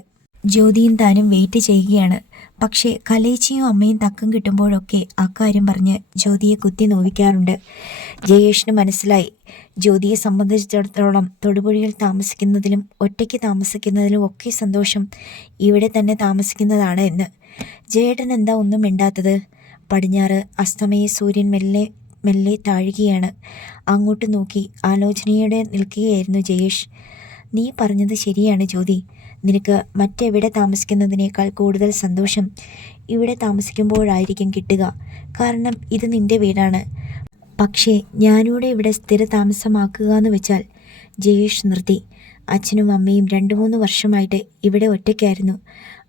ജ്യോതിയും താനും വെയിറ്റ് ചെയ്യുകയാണ്. പക്ഷേ കലേച്ചിയും അമ്മയും തക്കം കിട്ടുമ്പോഴൊക്കെ അക്കാര്യം പറഞ്ഞ് ജ്യോതിയെ കുത്തി നോവിക്കാറുണ്ട്. ജയേഷിന് മനസ്സിലായി, ജ്യോതിയെ സംബന്ധിച്ചിടത്തോളം തൊടുപുഴയിൽ താമസിക്കുന്നതിലും ഒറ്റയ്ക്ക് താമസിക്കുന്നതിലും ഒക്കെ സന്തോഷം ഇവിടെ തന്നെ താമസിക്കുന്നതാണ് എന്ന്. ജയേട്ടൻ എന്താ ഒന്നും മിണ്ടാത്തത്? പടിഞ്ഞാറ് അസ്തമയ സൂര്യൻ മെല്ലെ മെല്ലെ താഴുകയാണ്. അങ്ങോട്ട് നോക്കി ആലോചനയോടെ നിൽക്കുകയായിരുന്നു ജയേഷ്. നീ പറഞ്ഞത് ശരിയാണ് ജ്യോതി. നിനക്ക് മറ്റെവിടെ താമസിക്കുന്നതിനേക്കാൾ കൂടുതൽ സന്തോഷം ഇവിടെ താമസിക്കുമ്പോഴായിരിക്കും കിട്ടുക. കാരണം ഇത് നിന്റെ വീടാണ്. പക്ഷേ ഞാനിവിടെ ഇവിടെ സ്ഥിര താമസമാക്കുക എന്ന് വെച്ചാൽ, ജയേഷ് നിർത്തി. അച്ഛനും അമ്മയും 2-3 വർഷമായിട്ട് ഇവിടെ ഒറ്റയ്ക്കായിരുന്നു.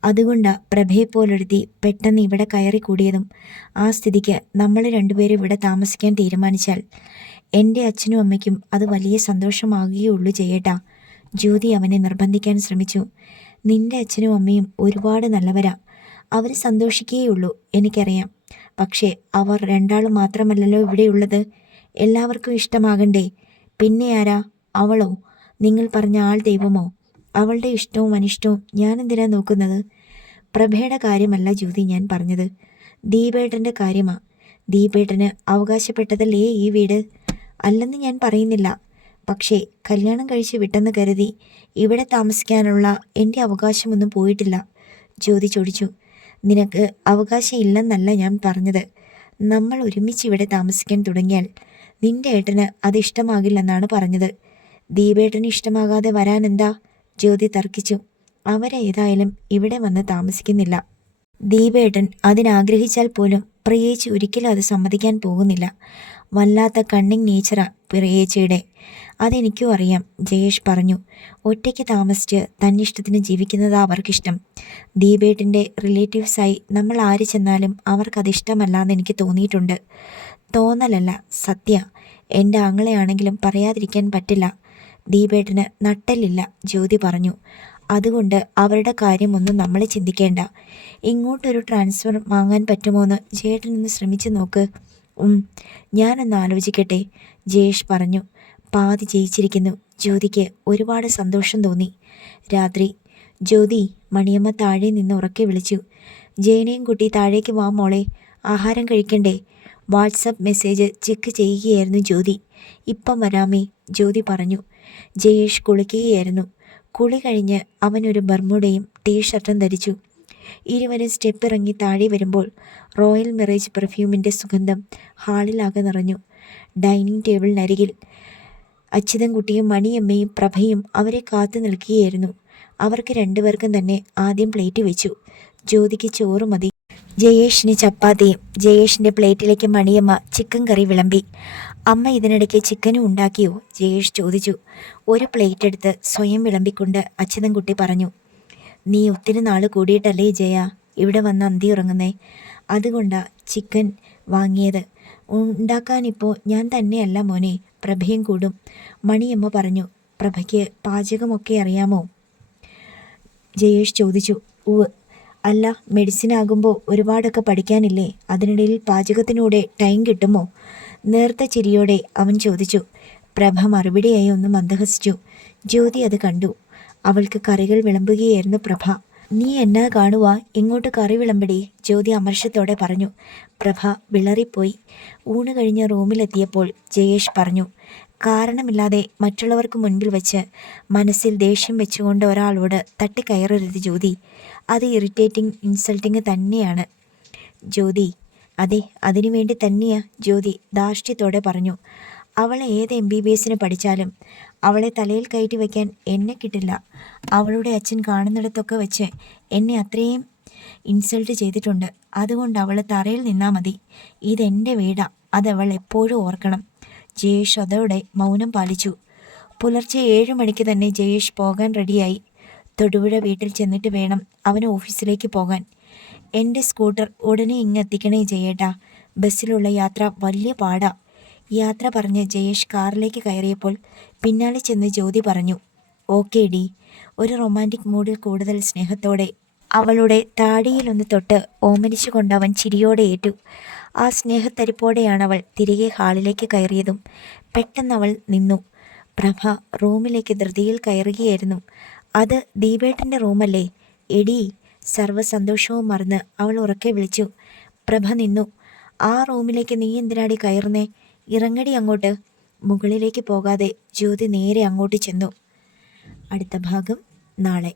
അതുകൊണ്ടാണ് പ്രഭയെപ്പോലൊരുത്തി പെട്ടെന്ന് ഇവിടെ കയറി കൂടിയതും. ആ സ്ഥിതിക്ക് നമ്മൾ രണ്ടുപേരും ഇവിടെ താമസിക്കാൻ തീരുമാനിച്ചാൽ എൻ്റെ അച്ഛനും അമ്മയ്ക്കും അത് വലിയ സന്തോഷമാകുകയുള്ളൂ ജയേട്ടാ, ജ്യോതി അവനെ നിർബന്ധിക്കാൻ ശ്രമിച്ചു. നിന്റെ അച്ഛനും അമ്മയും ഒരുപാട് നല്ലവരാ. അവർ സന്തോഷിക്കുകയുള്ളൂ, എനിക്കറിയാം. പക്ഷേ അവർ രണ്ടാളും മാത്രമല്ലല്ലോ ഇവിടെയുള്ളത്. എല്ലാവർക്കും ഇഷ്ടമാകണ്ടേ? പിന്നെ ആരാ? അവളോ? നിങ്ങൾ പറഞ്ഞ ആൾ ദൈവമോ? അവളുടെ ഇഷ്ടവും അനിഷ്ടവും ഞാനെന്തിനാ നോക്കുന്നത്? പ്രഭയുടെ കാര്യമല്ല ജ്യോതി ഞാൻ പറഞ്ഞത്, ദീപേട്ടൻ്റെ കാര്യമാണ്. ദീപേട്ടന് അവകാശപ്പെട്ടതല്ലേ ഈ വീട്? അല്ലെന്ന് ഞാൻ പറയുന്നില്ല. പക്ഷേ കല്യാണം കഴിച്ച് വിട്ടെന്ന് കരുതി ഇവിടെ താമസിക്കാനുള്ള എൻ്റെ അവകാശമൊന്നും പോയിട്ടില്ല, ജ്യോതി ചോദിച്ചു. നിനക്ക് അവകാശം ഇല്ലെന്നല്ല ഞാൻ പറഞ്ഞത്. നമ്മൾ ഒരുമിച്ച് ഇവിടെ താമസിക്കാൻ തുടങ്ങിയാൽ നിന്റെ ഏട്ടന് അത് ഇഷ്ടമാകില്ലെന്നാണ് പറഞ്ഞത്. ദീപേട്ടന് ഇഷ്ടമാകാതെ വരാനെന്താ? ജ്യോതി തർക്കിച്ചു. അവരേതായാലും ഇവിടെ വന്ന് താമസിക്കുന്നില്ല. ദീപേട്ടൻ അതിനാഗ്രഹിച്ചാൽ പോലും പ്രിയേച്ചി ഒരിക്കലും അത് സമ്മതിക്കാൻ പോകുന്നില്ല. വല്ലാത്ത കണ്ണിങ് നേച്ചറാ പ്രിയേച്ചിയുടെ. അതെനിക്കും അറിയാം, ജയേഷ് പറഞ്ഞു. ഒറ്റയ്ക്ക് താമസിച്ച് തന്നിഷ്ടത്തിന് ജീവിക്കുന്നതാ അവർക്കിഷ്ടം. ദീപേട്ടിൻ്റെ റിലേറ്റീവ്സായി നമ്മൾ ആര് ചെന്നാലും അവർക്കതിഷ്ടമല്ലാന്ന് എനിക്ക് തോന്നിയിട്ടുണ്ട്. തോന്നലല്ല, സത്യ. എൻ്റെ ആങ്ങളെയാണെങ്കിലും പറയാതിരിക്കാൻ പറ്റില്ല. ദീപേട്ടന് നട്ടലില്ല, ജ്യോതി പറഞ്ഞു. അതുകൊണ്ട് അവരുടെ കാര്യമൊന്നും നമ്മൾ ചിന്തിക്കേണ്ട. ഇങ്ങോട്ടൊരു ട്രാൻസ്ഫർ വാങ്ങാൻ പറ്റുമോയെന്ന് ചേട്ടനൊന്ന് ശ്രമിച്ചു നോക്ക്. ഞാനൊന്ന് ആലോചിക്കട്ടെ, ജയേഷ് പറഞ്ഞു. പാതി ജയിച്ചിരിക്കുന്നു. ജ്യോതിക്ക് ഒരുപാട് സന്തോഷം തോന്നി. രാത്രി ജ്യോതി, മണിയമ്മ താഴെ നിന്ന് ഉറക്കെ വിളിച്ചു. ജയനെയും കുട്ടി താഴേക്ക് വാ മോളെ, ആഹാരം കഴിക്കണ്ടേ? വാട്സപ്പ് മെസ്സേജ് ചെക്ക് ചെയ്യുകയായിരുന്നു ജ്യോതി. ഇപ്പം വരാമേ, ജ്യോതി പറഞ്ഞു. ജയേഷ് കുളിക്കുകയായിരുന്നു. കുളി കഴിഞ്ഞ് അവനൊരു ബർമുഡയും ടീഷർട്ടും ധരിച്ചു. ഇരുവരും സ്റ്റെപ്പ് ഇറങ്ങി താഴെ വരുമ്പോൾ റോയൽ മിറേജ് പെർഫ്യൂമിൻ്റെ സുഗന്ധം ഹാളിലാകെ നിറഞ്ഞു. ഡൈനിങ് ടേബിളിനരികിൽ അച്യുതൻകുട്ടിയും മണിയമ്മയും പ്രഭയും അവരെ കാത്തു നിൽക്കുകയായിരുന്നു. അവർക്ക് രണ്ടുപേർക്കും തന്നെ ആദ്യം പ്ലേറ്റ് വെച്ചു. ജ്യോതിക്ക് ചോറ് മതി. ജയേഷിന് ചപ്പാത്തിയും. ജയേഷിൻ്റെ പ്ലേറ്റിലേക്ക് മണിയമ്മ ചിക്കൻ കറി വിളമ്പി. അമ്മ ഇതിനിടയ്ക്ക് ചിക്കനും ഉണ്ടാക്കിയോ? ജയേഷ് ചോദിച്ചു. ഒരു പ്ലേറ്റ് എടുത്ത് സ്വയം വിളമ്പിക്കൊണ്ട് അച്യുതൻകുട്ടി പറഞ്ഞു. നീ ഒത്തിരി നാൾ കൂടിയിട്ടല്ലേ ജയ ഇവിടെ വന്ന് അന്തി ഉറങ്ങുന്നേ? അതുകൊണ്ടാ ചിക്കൻ വാങ്ങിയത്. ഉണ്ടാക്കാനിപ്പോൾ ഞാൻ തന്നെയല്ല മോനെ, പ്രഭയും കൂടും, മണിയമ്മ പറഞ്ഞു. പ്രഭയ്ക്ക് പാചകമൊക്കെ അറിയാമോ? ജയേഷ് ചോദിച്ചു. അല്ല, മെഡിസിൻ ആകുമ്പോൾ ഒരുപാടൊക്കെ പഠിക്കാനില്ലേ? അതിനിടയിൽ പാചകത്തിനൂടെ ടൈം കിട്ടുമോ? നേർത്ത ചിരിയോടെ അവൻ ചോദിച്ചു. പ്രഭ മറുപടിയായി ഒന്ന് മന്ദഹസിച്ചു. ജ്യോതി അത് കണ്ടു. അവൾക്ക് കറികൾ വിളമ്പുകയായിരുന്നു പ്രഭ. നീ എന്നാ കാണുവാ, ഇങ്ങോട്ട് കറി വിളമ്പടി, ജ്യോതി അമർഷത്തോടെ പറഞ്ഞു. പ്രഭ വിളറിപ്പോയി. ഊണ് കഴിഞ്ഞ് റൂമിലെത്തിയപ്പോൾ ജയേഷ് പറഞ്ഞു. കാരണമില്ലാതെ മറ്റുള്ളവർക്ക് മുൻപിൽ വെച്ച് മനസ്സിൽ ദേഷ്യം വെച്ചുകൊണ്ട് ഒരാളോട് തട്ടിക്കയറരുത് ജ്യോതി. അത് ഇറിറ്റേറ്റിംഗ്, ഇൻസൾട്ടിങ് തന്നെയാണ്. ജ്യോതി, അതെ, അതിനുവേണ്ടി തന്നെയാ, ജ്യോതി ധാർഷ്ട്യത്തോടെ പറഞ്ഞു. അവൾ ഏത് MBBSന് പഠിച്ചാലും അവളെ തലയിൽ കയറ്റി വയ്ക്കാൻ എന്നെ കിട്ടില്ല. അവളുടെ അച്ഛൻ കാണുന്നിടത്തൊക്കെ വെച്ച് എന്നെ അത്രയും ഇൻസൾട്ട് ചെയ്തിട്ടുണ്ട്. അതുകൊണ്ട് അവൾ തറയിൽ നിന്നാൽ മതി. ഇതെൻ്റെ വീടാ, അതവൾ എപ്പോഴും ഓർക്കണം. ജയേഷ് അതോടെ മൗനം പാലിച്ചു. പുലർച്ചെ 7 മണിക്ക് തന്നെ ജയേഷ് പോകാൻ റെഡിയായി. തൊടുപുഴ വീട്ടിൽ ചെന്നിട്ട് വേണം അവന് ഓഫീസിലേക്ക് പോകാൻ. എൻ്റെ സ്കൂട്ടർ ഉടനെ ഇങ്ങെത്തിക്കണേ ജയേട്ടാ, ബസ്സിലുള്ള യാത്ര വലിയ പാടാ. യാത്ര പറഞ്ഞ് ജയേഷ് കാറിലേക്ക് കയറിയപ്പോൾ പിന്നാലെ ചെന്ന് ജ്യോതി പറഞ്ഞു. Okay D. ഒരു റൊമാൻറ്റിക് മൂഡിൽ കൂടുതൽ സ്നേഹത്തോടെ അവളുടെ താടിയിലൊന്ന് തൊട്ട് ഓമനിച്ചുകൊണ്ട് അവൻ ചിരിയോടെ ഏറ്റു. ആ സ്നേഹത്തരിപ്പോടെയാണ് അവൾ തിരികെ ഹാളിലേക്ക് കയറിയതും. പെട്ടെന്ന് അവൾ നിന്നു. പ്രഭ റൂമിലേക്ക് ധൃതിയിൽ കയറുകയായിരുന്നു. അത് ദീപേട്ടൻ്റെ റൂമല്ലേ? എടീ, സർവ്വസന്തോഷവും മറന്ന് അവൾ ഉറക്കെ വിളിച്ചു. പ്രഭ നിന്നു. ആ റൂമിലേക്ക് നീ എന്തിനാടി കയറുന്നേ? ഇറങ്ങടി അങ്ങോട്ട്. മുകളിലേക്ക് പോകാതെ ജ്യോതി നേരെ അങ്ങോട്ട് ചെന്നു. അടുത്ത ഭാഗം നാളെ.